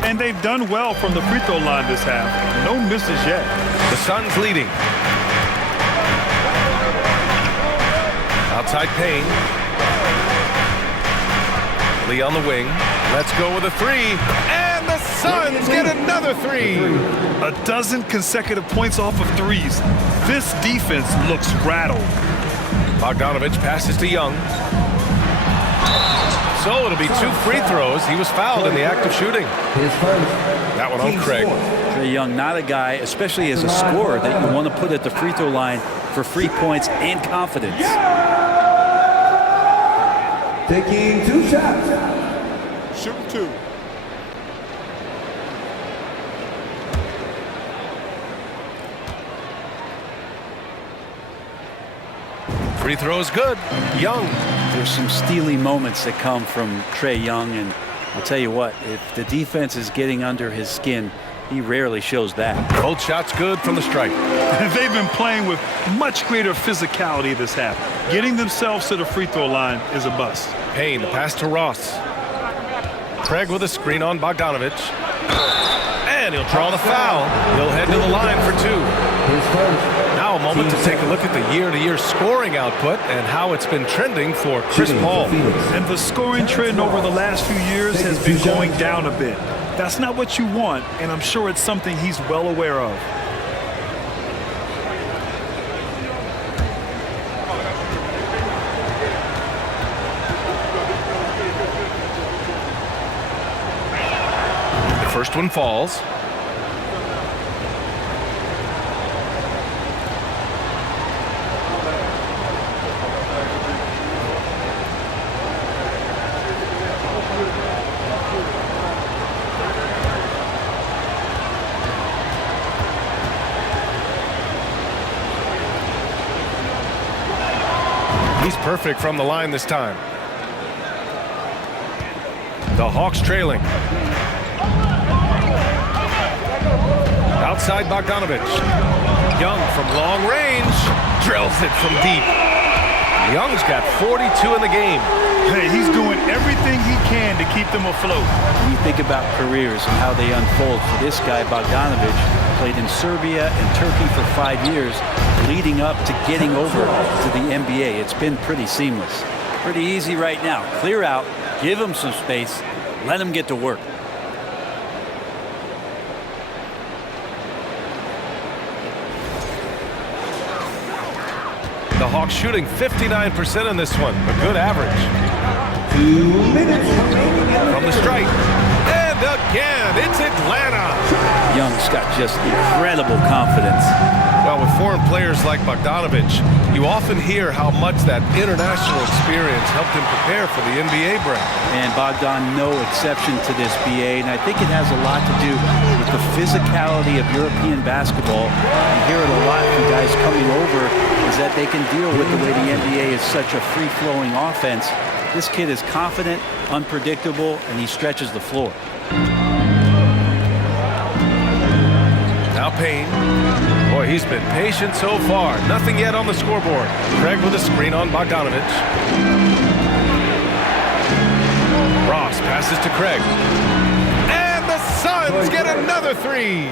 And they've done well from the free throw line this half. No misses yet. The Suns leading. Outside Payne. Lee on the wing. Let's go with a three. And the Suns get another three. A dozen consecutive points off of threes. This defense looks rattled. Bogdanovich passes to Young. So it'll be 2 free throws. He was fouled in the act of shooting. That one on Craig. Trae Young, not a guy, especially as a scorer, that you want to put at the free throw line for free points and confidence. Taking 2 shots. Shooting 2. Free throw is good. Young. There's some steely moments that come from Trae Young, and I'll tell you what, if the defense is getting under his skin, he rarely shows that. Both shots good from the stripe. They've been playing with much greater physicality this half. Getting themselves to the free throw line is a bust. Payne, the pass to Ross. Craig with a screen on Bogdanovich. And he'll draw the foul. He'll head to the line for 2. Now a moment to take a look at the year-to-year scoring output and how it's been trending for Chris Paul. And the scoring trend over the last few years has been going down a bit. That's not what you want, and I'm sure it's something he's well aware of. The first one falls. He's perfect from the line this time. The Hawks trailing. Outside Bogdanovich. Young from long range. Drills it from deep. Young's got 42 in the game. Hey, he's doing everything he can to keep them afloat. When you think about careers and how they unfold for this guy, Bogdanovich played in Serbia and Turkey for 5 years, leading up to getting over to the NBA. It's been pretty seamless. Pretty easy right now. Clear out, give him some space, let him get to work. The Hawks shooting 59% in this one, a good average. 2 minutes remaining. From the stripe. And again, it's Atlanta. Young's got just incredible confidence. Well, with foreign players like Bogdanovich, you often hear how much that international experience helped him prepare for the NBA break. And Bogdan, no exception to this, BA, and I think it has a lot to do with the physicality of European basketball. You hear it a lot from guys coming over, is that they can deal with the way the NBA is such a free-flowing offense. This kid is confident, unpredictable, and he stretches the floor. Now Payne. Boy, he's been patient so far. Nothing yet on the scoreboard. Craig with a screen on Bogdanovich. Ross passes to Craig. And the Suns get another three.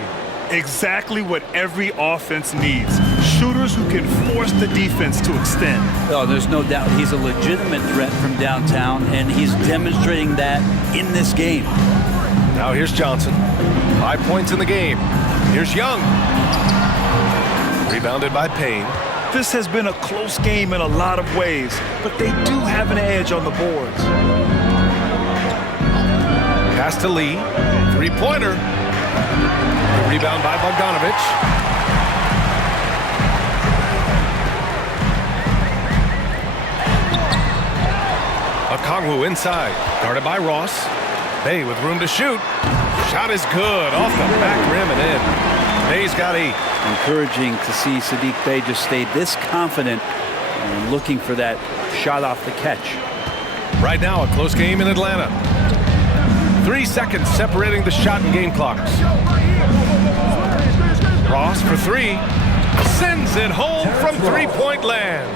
Exactly what every offense needs. Shooters who can force the defense to extend. Oh, there's no doubt he's a legitimate threat from downtown, and he's demonstrating that in this game. Now here's Johnson. 5 points in the game. Here's Young. Rebounded by Payne. This has been a close game in a lot of ways, but they do have an edge on the boards. Pass to Lee. Three-pointer. Rebound by Bogdanovich. Okongwu inside. Guarded by Ross. Bay with room to shoot. Shot is good. Off the back rim and in. Bay's got 8. Encouraging to see Saddiq Bey just stay this confident and looking for that shot off the catch. Right now, a close game in Atlanta. 3 seconds separating the shot and game clocks. Ross for 3. Sends it home from three-point land.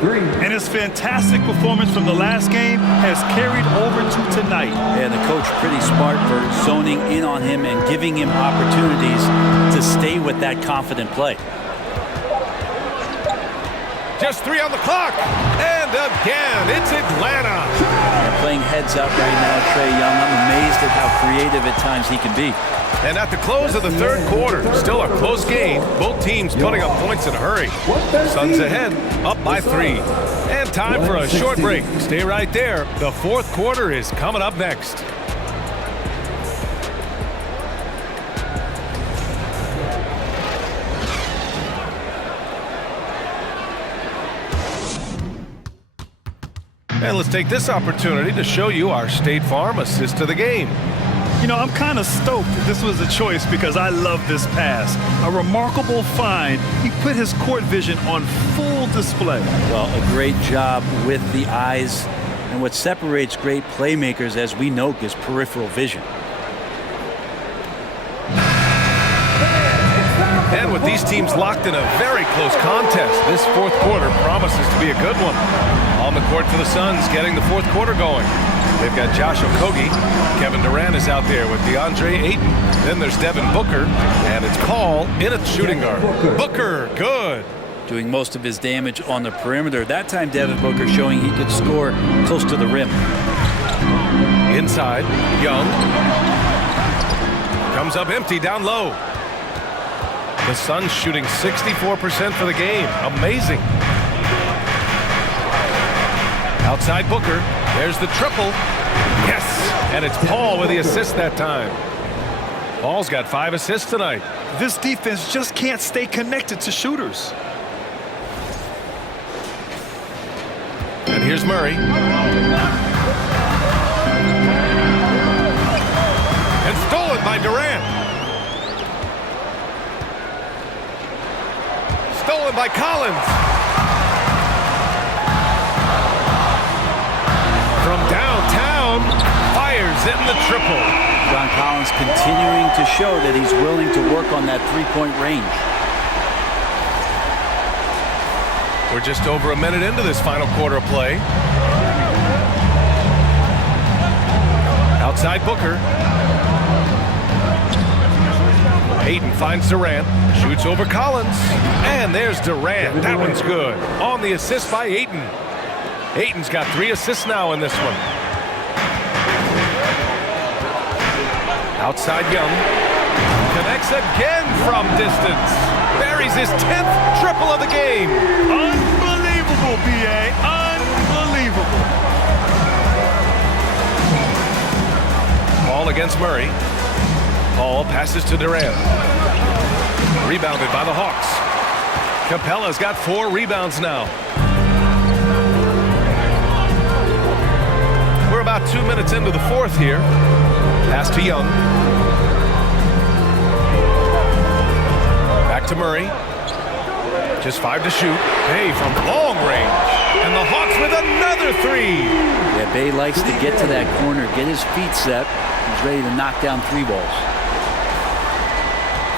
And his fantastic performance from the last game has carried over to tonight. Yeah, the coach pretty smart for zoning in on him and giving him opportunities to stay with that confident play. Just 3 on the clock. And again, it's Atlanta. They're playing heads up right now, Trae Young. I'm amazed at how creative at times he can be. And at the close of the third quarter, still a close game. Both teams putting up points in a hurry. Suns ahead, up by 3. And time for a short break. Stay right there. The fourth quarter is coming up next. And let's take this opportunity to show you our State Farm assist of the game. You know, I'm kind of stoked this was a choice because I love this pass. A remarkable find. He put his court vision on full display. Well, a great job with the eyes. And what separates great playmakers, as we know, is peripheral vision. And with these teams locked in a very close contest, this fourth quarter promises to be a good one. On the court for the Suns, getting the fourth quarter going. They've got Josh Okogie. Kevin Durant is out there with DeAndre Ayton. Then there's Devin Booker. And it's Paul in at shooting guard. Booker, good. Doing most of his damage on the perimeter. That time, Devin Booker showing he could score close to the rim. Inside, Young. Comes up empty down low. The Suns shooting 64% for the game. Amazing. Outside Booker. There's the triple. Yes! And it's Paul with the assist that time. Paul's got 5 assists tonight. This defense just can't stay connected to shooters. And here's Murray. And stolen by Durant. Stolen by Collins. From downtown, fires in the triple. John Collins continuing to show that he's willing to work on that three-point range. We're just over a minute into this final quarter of play. Outside Booker. Ayton finds Durant, shoots over Collins, and there's Durant. That one's good. On the assist by Ayton. Ayton's got 3 assists now in this one. Outside Young. Connects again from distance. Buries his 10th triple of the game. Unbelievable, B.A. Unbelievable. Ball against Murray. Paul passes to Durant. Rebounded by the Hawks. Capella's got 4 rebounds now. We're about 2 minutes into the fourth here. Pass to Young. Back to Murray. Just 5 to shoot. Bay from long range. And the Hawks with another 3. Yeah, Bay likes to get to that corner, get his feet set. He's ready to knock down 3 balls.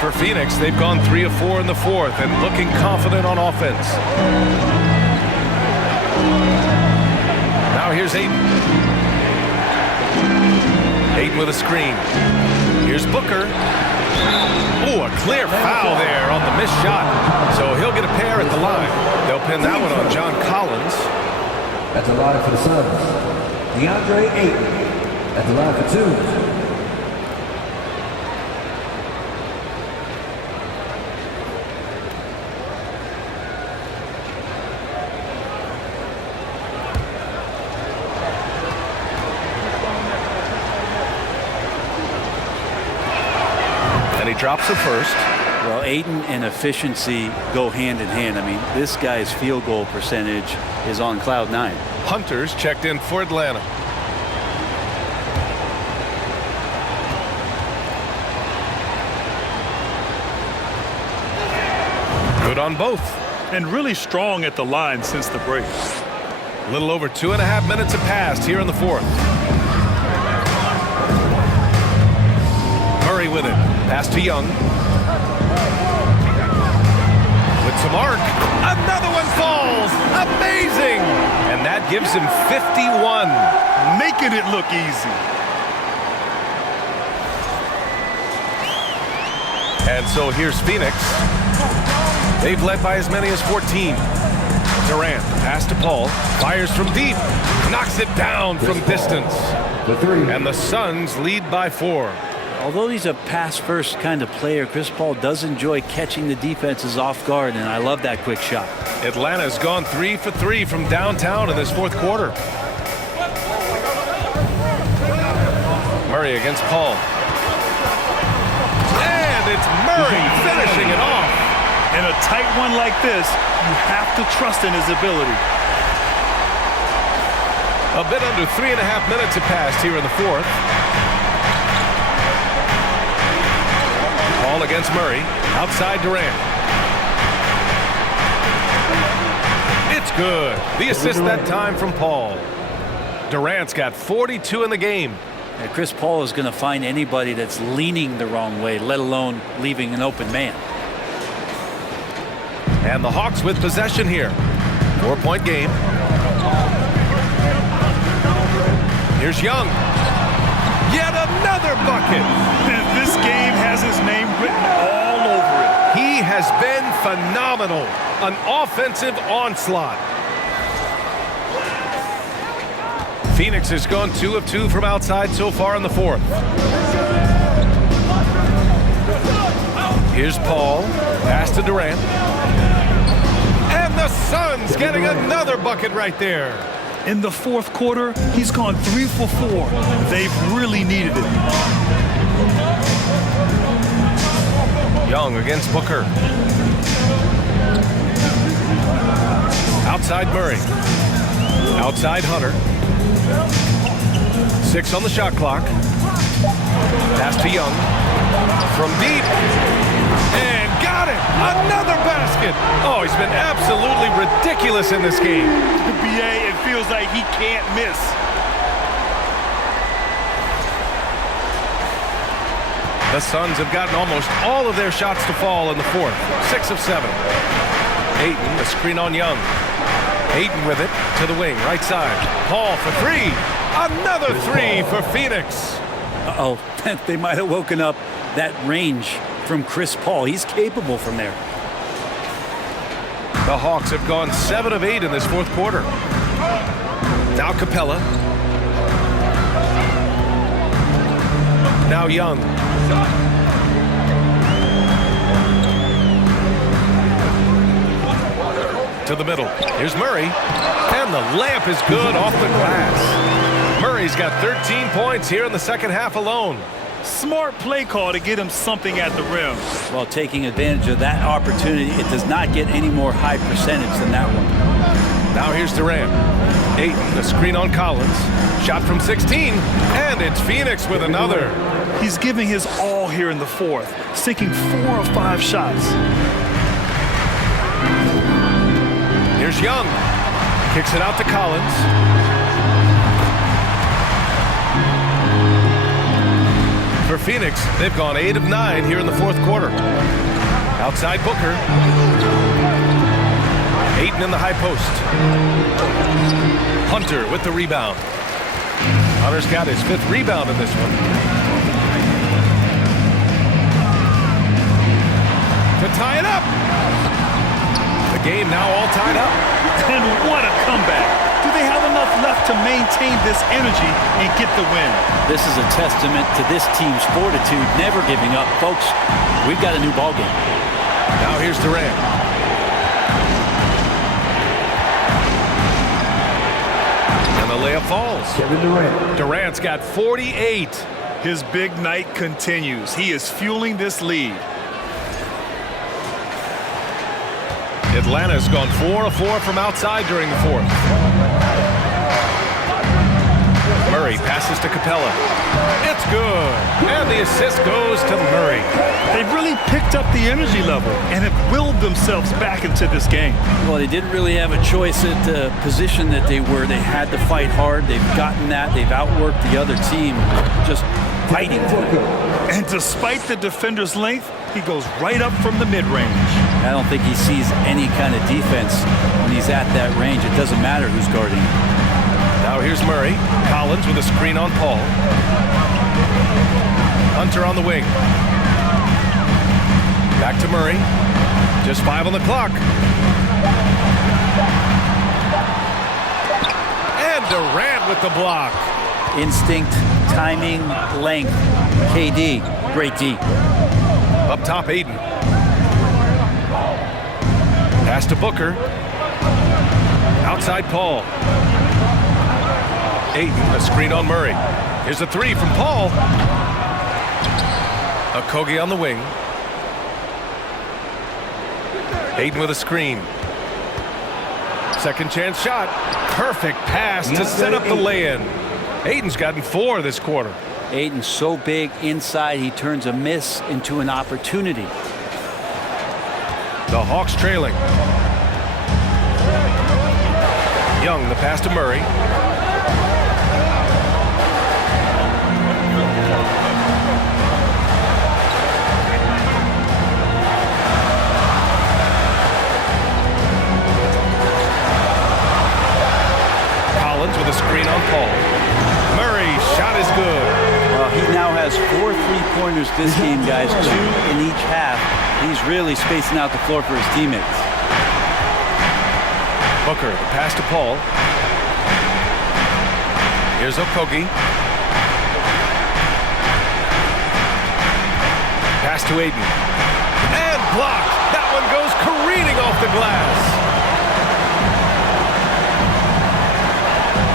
For Phoenix, they've gone 3 of 4 in the fourth and looking confident on offense. Now here's Ayton. Ayton with a screen. Here's Booker. Oh, a clear foul there on the missed shot. So he'll get a pair at the line. They'll pin that one on John Collins. At the line for the Suns, DeAndre Ayton. At the line for 2. Drops the first. Well, Ayton and efficiency go hand in hand. I mean, this guy's field goal percentage is on cloud 9. Hunter's checked in for Atlanta. Good on both. And really strong at the line since the break. A little over 2.5 minutes have passed here in the fourth. Murray with it. Pass to Young. With some arc. Another one falls. Amazing. And that gives him 51. Making it look easy. And so here's Phoenix. They've led by as many as 14. Durant, pass to Paul, fires from deep, knocks it down from distance. The three. And the Suns lead by 4. Although he's a pass-first kind of player, Chris Paul does enjoy catching the defenses off guard, and I love that quick shot. Atlanta's gone 3 for 3 from downtown in this fourth quarter. Murray against Paul. And it's Murray finishing it off. In a tight one like this, you have to trust in his ability. A bit under 3.5 minutes have passed here in the fourth. Paul against Murray. Outside Durant. It's good. The assist that time from Paul. Durant's got 42 in the game. And Chris Paul is going to find anybody that's leaning the wrong way, let alone leaving an open man. And the Hawks with possession here. 4-point game. Here's Young. Yet another bucket. This game has his name written all over it. He has been phenomenal. An offensive onslaught. Phoenix has gone 2 of 2 from outside so far in the fourth. Here's Paul. Pass to Durant. And the Suns getting another bucket right there. In the fourth quarter, he's gone 3 for 4. They've really needed it. Young against Booker. Outside Murray. Outside Hunter. 6 on the shot clock. Pass to Young. From deep. And got it! Another basket! Oh, he's been absolutely ridiculous in this game. BA, it feels like he can't miss. The Suns have gotten almost all of their shots to fall in the fourth. 6 of 7. Ayton, the screen on Young. Ayton with it to the wing, right side. Paul for 3. Another 3 for Phoenix. Uh-oh, they might have woken up that range from Chris Paul. He's capable from there. The Hawks have gone 7 of 8 in this fourth quarter. Now Capella. Now Young. To the middle. Here's Murray. And the layup is good off the glass. Murray's got 13 points here in the second half alone. Smart play call to get him something at the rim. Well, taking advantage of that opportunity, it does not get any more high percentage than that one. Now here's Durant. Ayton, the screen on Collins. Shot from 16, and it's Phoenix with another. He's giving his all here in the fourth, sinking 4 of 5 shots. Here's Young. Kicks it out to Collins. For Phoenix, they've gone 8 of 9 here in the fourth quarter. Outside Booker. Ayton in the high post. Hunter with the rebound. Hunter's got his 5th rebound in this one. To tie it up. The game now all tied up. And what a comeback. Do they have enough left to maintain this energy and get the win? This is a testament to this team's fortitude, never giving up. Folks, we've got a new ballgame. Now here's Durant. And the layup falls. Kevin Durant. Durant's got 48. His big night continues. He is fueling this lead. Atlanta's gone 4 of 4 from outside during the fourth. Murray passes to Capella. It's good. And the assist goes to Murray. They've really picked up the energy level and have willed themselves back into this game. Well, they didn't really have a choice at the position that they were. They had to fight hard. They've gotten that. They've outworked the other team, just fighting for it. And despite the defender's length, he goes right up from the mid-range. I don't think he sees any kind of defense when he's at that range. It doesn't matter who's guarding him. Now here's Murray. Collins with a screen on Paul. Hunter on the wing. Back to Murray. Just 5 on the clock. And Durant with the block. Instinct, timing, length. KD, great D. Up top, Aiden. Pass to Booker. Outside Paul. Aiden, a screen on Murray. Here's a three from Paul. Okogie on the wing. Aiden with a screen. Second chance shot. Perfect pass to set up the lay-in. Aiden's gotten 4 this quarter. Aiden's so big inside, he turns a miss into an opportunity. The Hawks trailing. Young, the pass to Murray. Collins with a screen on Paul. Murray's shot is good. Well, he now has 4 3-pointers this game, guys, 2 in each half. He's really spacing out the floor for his teammates. Booker, the pass to Paul. Here's Okogie. Pass to Aiden. And blocked. That one goes careening off the glass.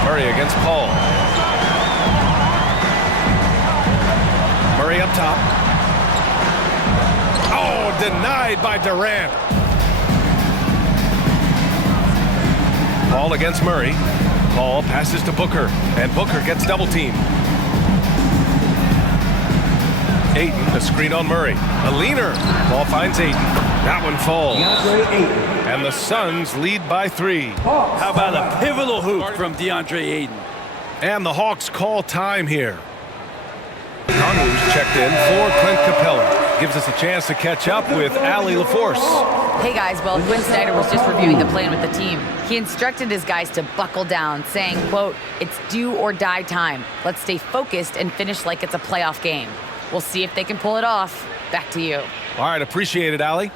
Murray against Paul. Murray up top. Oh, denied by Durant. Paul against Murray. Paul passes to Booker, and Booker gets double teamed. Aiden, a screen on Murray. A leaner. Ball finds Aiden. That one falls. And the Suns lead by 3. How about a pivotal hoop from DeAndre Ayton? And the Hawks call time here. Conwoo's checked in for Clint Capella. Gives us a chance to catch up with Allie LaForce. Hey guys, well, Quinn Snyder was just reviewing the plan with the team. He instructed his guys to buckle down, saying, quote, "It's do or die time. Let's stay focused and finish like it's a playoff game." We'll see if they can pull it off. Back to you. All right, appreciate it, Allie.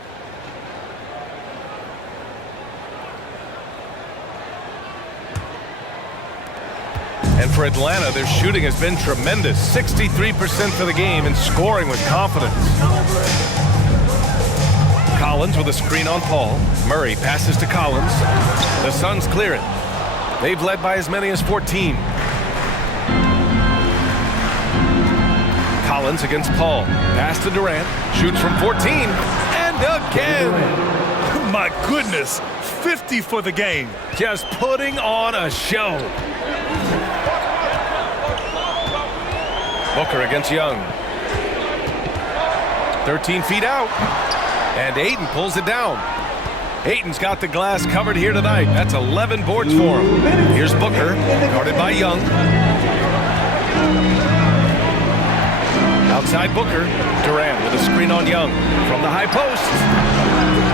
And for Atlanta, their shooting has been tremendous. 63% for the game and scoring with confidence. Collins with a screen on Paul. Murray passes to Collins. The Suns clear it. They've led by as many as 14. Collins against Paul. Pass to Durant. Shoots from 14. And again. My goodness. 50 for the game. Just putting on a show. Booker against Young. 13 feet out. And Aiden pulls it down. Aiden's got the glass covered here tonight. That's 11 boards for him. Here's Booker, guarded by Young. Outside Booker. Durant with a screen on Young. From the high post.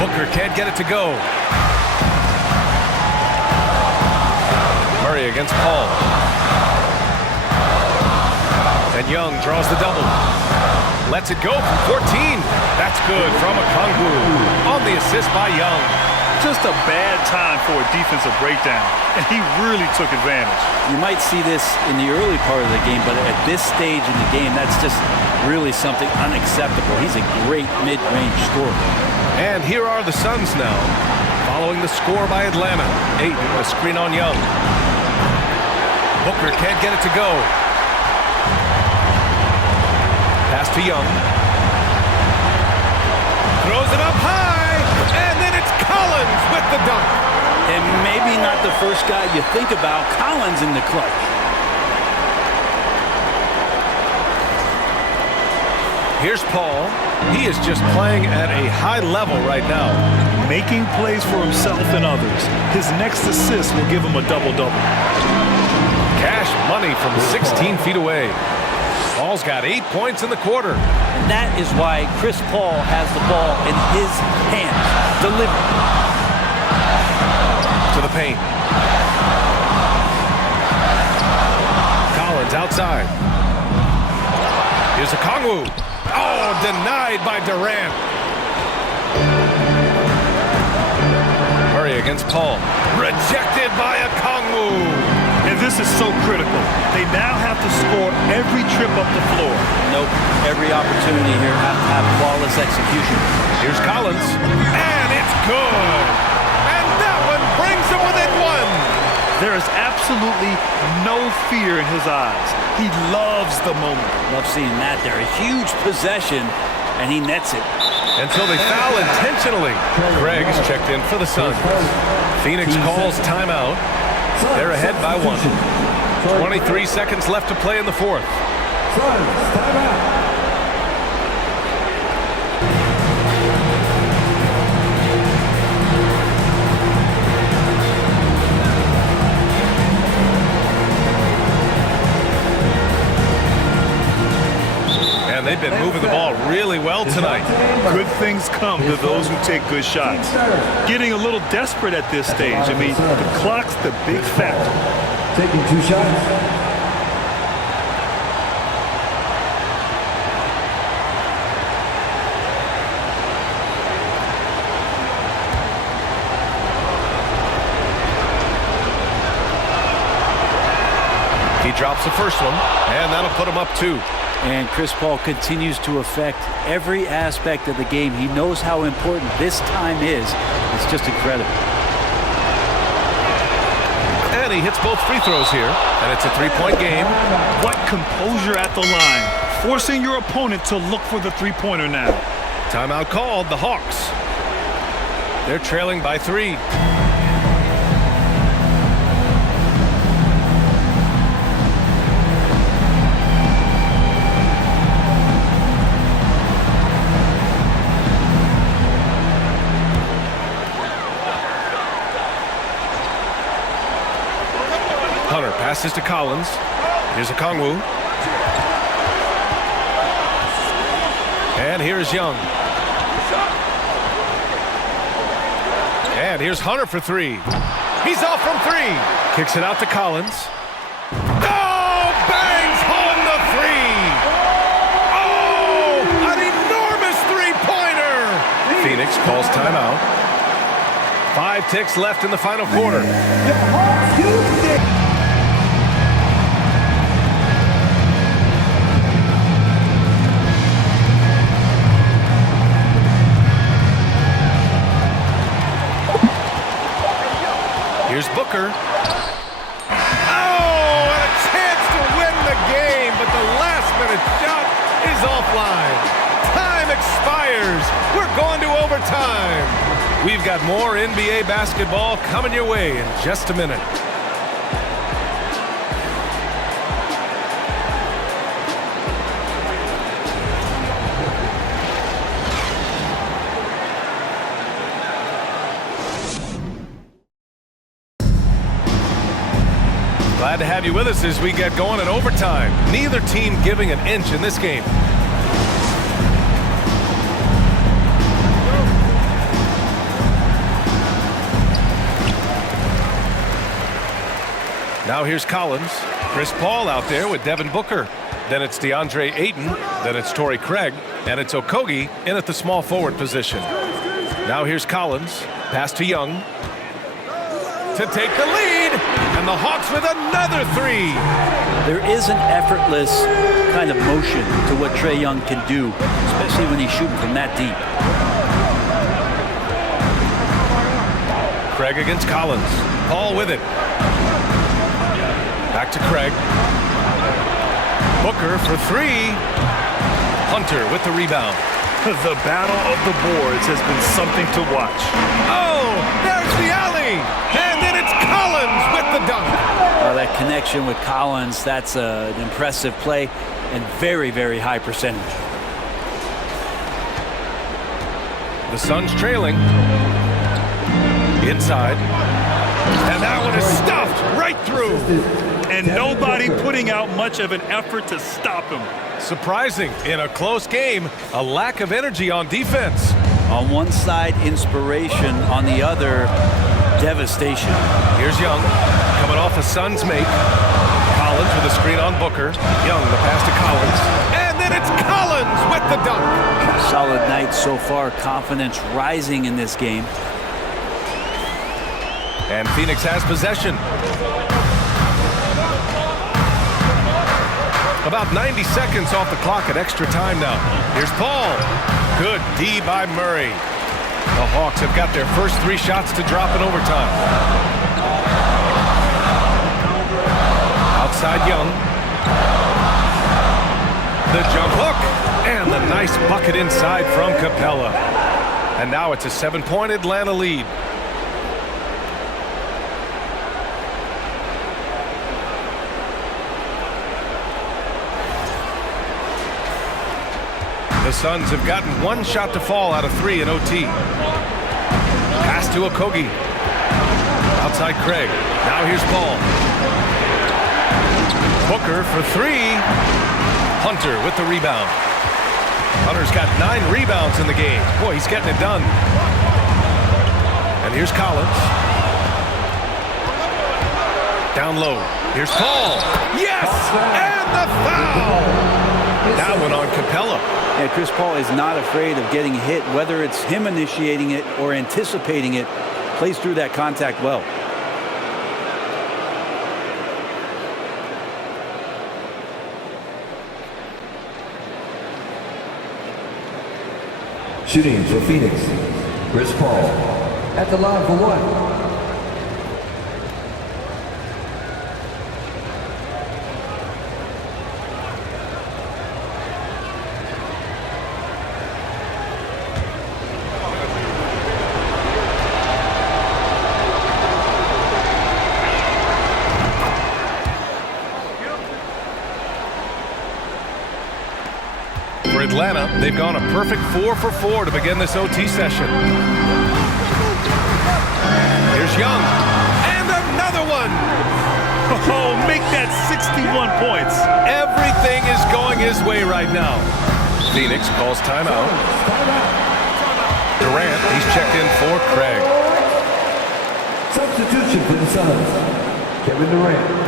Booker can't get it to go. Murray against Paul. And Young draws the double. Lets it go from 14. That's good from Okongwu. On the assist by Young. Just a bad time for a defensive breakdown, and he really took advantage. You might see this in the early part of the game, but at this stage in the game, that's just really something unacceptable. He's a great mid-range scorer. And here are the Suns now, following the score by Atlanta. Aiden, a screen on Young. Booker can't get it to go. Pass to Young. Throws it up high, and then it's Collins with the dunk. And maybe not the first guy you think about. Collins in the clutch. Here's Paul. He is just playing at a high level right now. Making plays for himself and others. His next assist will give him a double-double. Cash money from 16 feet away. Paul's got 8 points in the quarter. And that is why Chris Paul has the ball in his hands. Delivered. To the paint. Collins outside. Here's Okongwu. Oh, denied by Durant. Murray against Paul. Rejected by Okongwu. And This is so critical. They now have to score every trip up the floor. Nope. Every opportunity here have to have flawless execution. Here's Collins, and it's good. And that one brings them within one. There is absolutely no fear in his eyes. He loves the moment. Love seeing that there. A huge possession, and he nets it. And so they foul intentionally. Craig is checked in for the Suns. Phoenix calls timeout. They're ahead by 1. 23 seconds left to play in the fourth. Suns, timeout. And they've been moving the ball really well tonight. Good things come to those who take good shots. Getting a little desperate at this stage. I mean, the clock's the big factor. Taking 2 shots. He drops the first one, and that'll put him up 2. And Chris Paul continues to affect every aspect of the game. He knows how important this time is. It's just incredible. And he hits both free throws here, and it's a 3-point game. What composure at the line, forcing your opponent to look for the three-pointer now. Timeout called, the Hawks. They're trailing by 3. Hunter passes to Collins. Here's a Kongwu. And here's Young. And here's Hunter for 3. He's off from 3. Kicks it out to Collins. Oh, bangs home the 3. Oh, an enormous three-pointer. Phoenix calls timeout. 5 ticks left in the final quarter. Here's Booker. Oh, and a chance to win the game, but the last-minute shot is offline. Time expires. We're going to overtime. We've got more NBA basketball coming your way in just a minute. Glad to have you with us as we get going in overtime. Neither team giving an inch in this game. Now here's Collins. Chris Paul out there with Devin Booker. Then it's DeAndre Ayton. Then it's Torrey Craig. And it's Okogie in at the small forward position. Now here's Collins. Pass to Young. To take the lead, and the Hawks with another 3. There is an effortless kind of motion to what Trae Young can do, especially when he's shooting from that deep. Craig against Collins. Paul with it. Back to Craig. Booker for 3. Hunter with the rebound. The battle of the boards has been something to watch. Oh, there's the alley. And then it's Collins with the dunk. That connection with Collins, that's an impressive play and very, very high percentage. The Suns trailing. Inside. And that one is stuffed right through. And nobody putting out much of an effort to stop him. Surprising in a close game, a lack of energy on defense. On one side, inspiration. On the other, devastation. Here's Young, coming off a Suns make. Collins with a screen on Booker. Young, the pass to Collins. And then it's Collins with the dunk. Solid night so far. Confidence rising in this game. And Phoenix has possession. About 90 seconds off the clock at extra time now. Here's Paul. Good D by Murray. The Hawks have got their first 3 shots to drop in overtime. Outside Young. The jump hook. And the nice bucket inside from Capella. And now it's a 7-point Atlanta lead. The Suns have gotten 1 shot to fall out of 3 in OT. Pass to Okogie. Outside Craig. Now here's Paul. Booker for 3. Hunter with the rebound. Hunter's got 9 rebounds in the game. Boy, he's getting it done. And here's Collins. Down low. Here's Paul. Yes! And the foul! That one on Capella. Yeah, Chris Paul is not afraid of getting hit, whether it's him initiating it or anticipating it. Plays through that contact well. Shooting for Phoenix, Chris Paul at the line for 1. Atlanta, they've gone a perfect 4 for 4 to begin this OT session. Here's Young. And another one! Oh, make that 61 points. Everything is going his way right now. Phoenix calls timeout. Durant, he's checked in for Craig. Substitution for the Suns, Kevin Durant.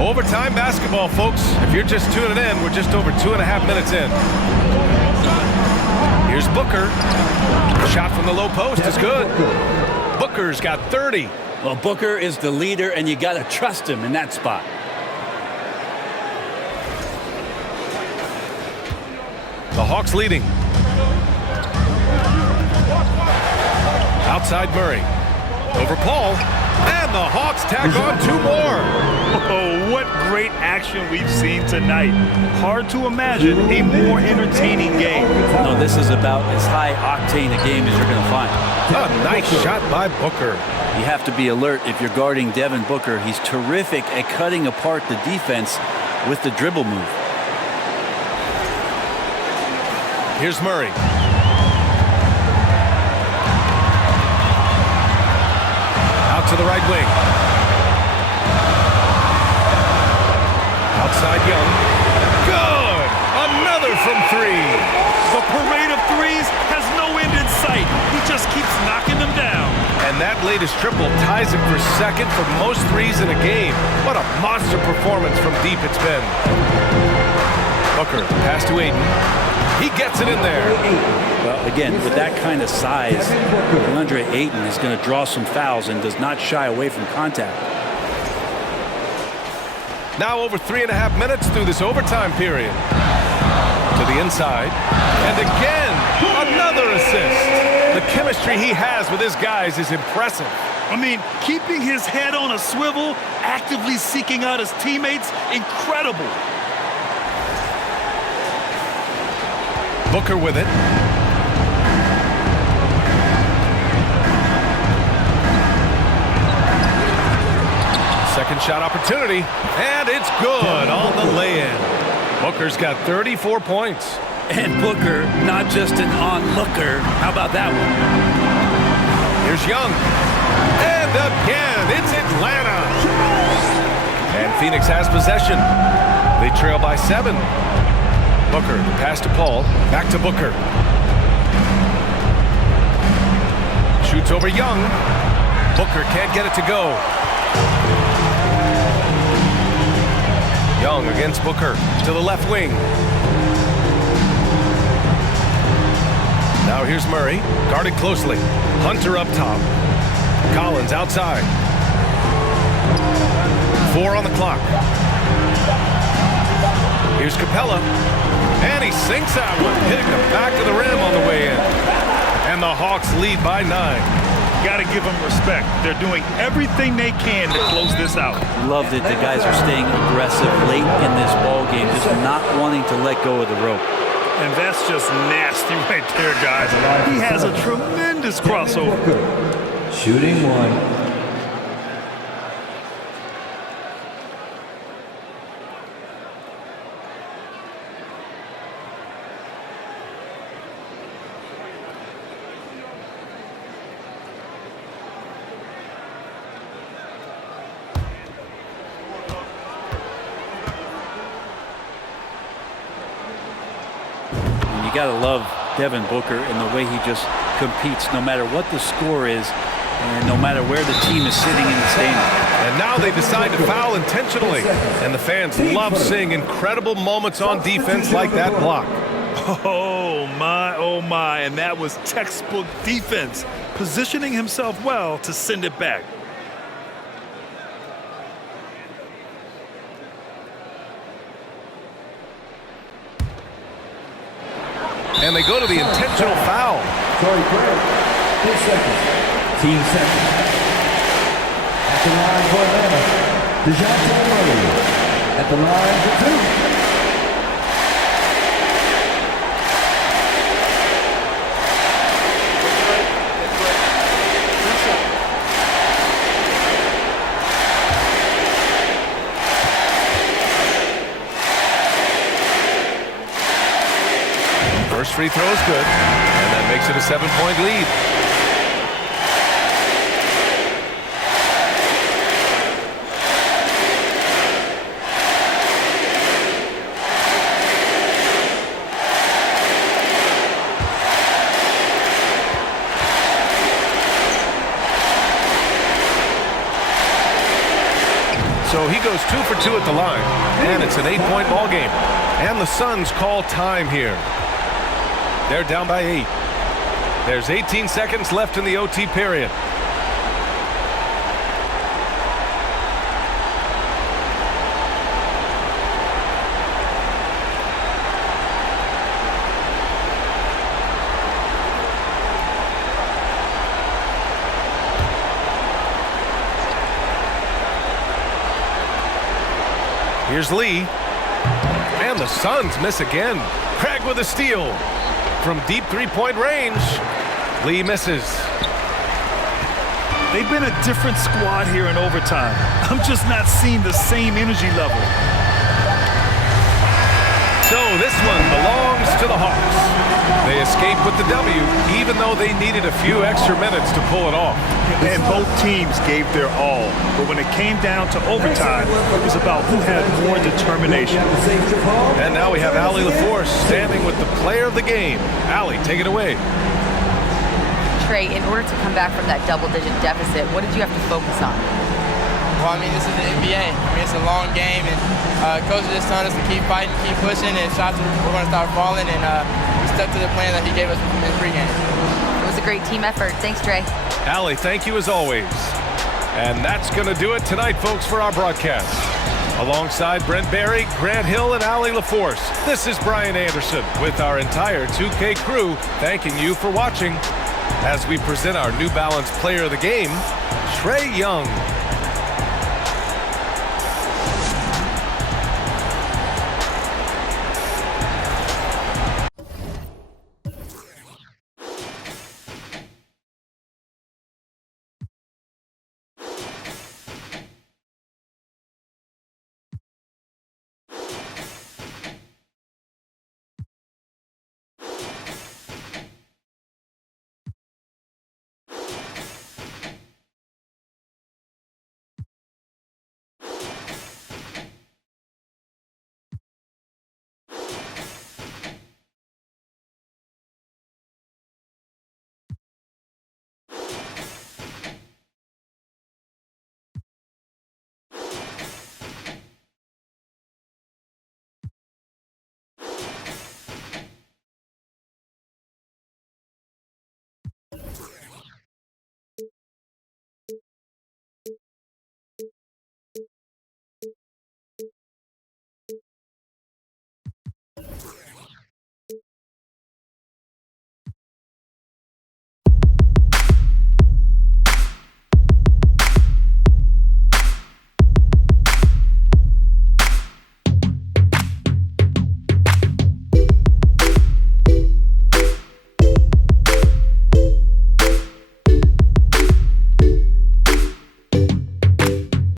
Overtime basketball, folks. If you're just tuning in, we're just over 2.5 minutes in. Here's Booker. Shot from the low post is good. Booker's got 30. Well, Booker is the leader, and you got to trust him in that spot. The Hawks leading. Outside Murray. Over Paul. And the Hawks tag on 2 more. Oh, what great action we've seen tonight. Hard to imagine a more entertaining game. No, this is about as high octane a game as you're going to find. A nice shot by Booker. You have to be alert if you're guarding Devin Booker. He's terrific at cutting apart the defense with the dribble move. Here's Murray. Out to the right wing. Outside Young. Good! Another from 3. The parade of threes has no end in sight. He just keeps knocking them down. And that latest triple ties him for second for most threes in a game. What a monster performance from deep it's been. Booker, pass to Aiden. He gets it in there. Well, again, with that kind of size, DeAndre Ayton is going to draw some fouls and does not shy away from contact. Now over 3.5 minutes through this overtime period. To the inside. And again, another assist. The chemistry he has with his guys is impressive. I mean, keeping his head on a swivel, actively seeking out his teammates, incredible. Booker with it. Second shot opportunity, and it's good on the lay-in. Booker's got 34 points. And Booker, not just an onlooker. How about that one? Here's Young. And again, it's Atlanta. And Phoenix has possession. They trail by 7. Booker, pass to Paul, back to Booker. Shoots over Young. Booker can't get it to go. Young against Booker to the left wing. Now here's Murray, guarded closely. Hunter up top. Collins outside. 4 on the clock. Here's Capella. And he sinks that one, hitting the back of the rim on the way in. And the Hawks lead by 9. Got to give them respect. They're doing everything they can to close this out. Loved it. The guys are staying aggressive late in this ball game, just not wanting to let go of the rope. And that's just nasty right there, guys. He has a tremendous crossover. Shooting 1. You got to love Devin Booker and the way he just competes no matter what the score is and no matter where the team is sitting in the standing. And now they decide to foul intentionally. And the fans love seeing incredible moments on defense like that block. Oh my, and that was textbook defense, positioning himself well to send it back. And they go to the intentional foul. Sorry, break. 10 seconds. Team second. At the line for Atlanta, DeJounte Murray. At the line for 2. First free throw is good, and that makes it a 7-point lead. So he goes 2 for 2 at the line, and it's an 8-point ball game. And the Suns call time here. They're down by 8. There's 18 seconds left in the OT period. Here's Lee. And the Suns miss again. Craig with a steal. From deep three-point range, Lee misses. They've been a different squad here in overtime. I'm just not seeing the same energy level. So this one belongs to the Hawks. They escape with the W, even though they needed a few extra minutes to pull it off. And both teams gave their all. But when it came down to overtime, it was about who had more determination. And now we have Allie LaForce standing with the player of the game. Allie, take it away. Trey, in order to come back from that double-digit deficit, what did you have to focus on? Well, I mean, this is the NBA. I mean, it's a long game, and coach just telling us to keep fighting, keep pushing, and shots we're going to start falling, and we stuck to the plan that he gave us in pregame. It was a great team effort. Thanks, Trey. Allie, thank you as always. And that's going to do it tonight, folks, for our broadcast. Alongside Brent Barry, Grant Hill, and Allie LaForce, this is Brian Anderson with our entire 2K crew thanking you for watching as we present our New Balance Player of the Game, Trae Young.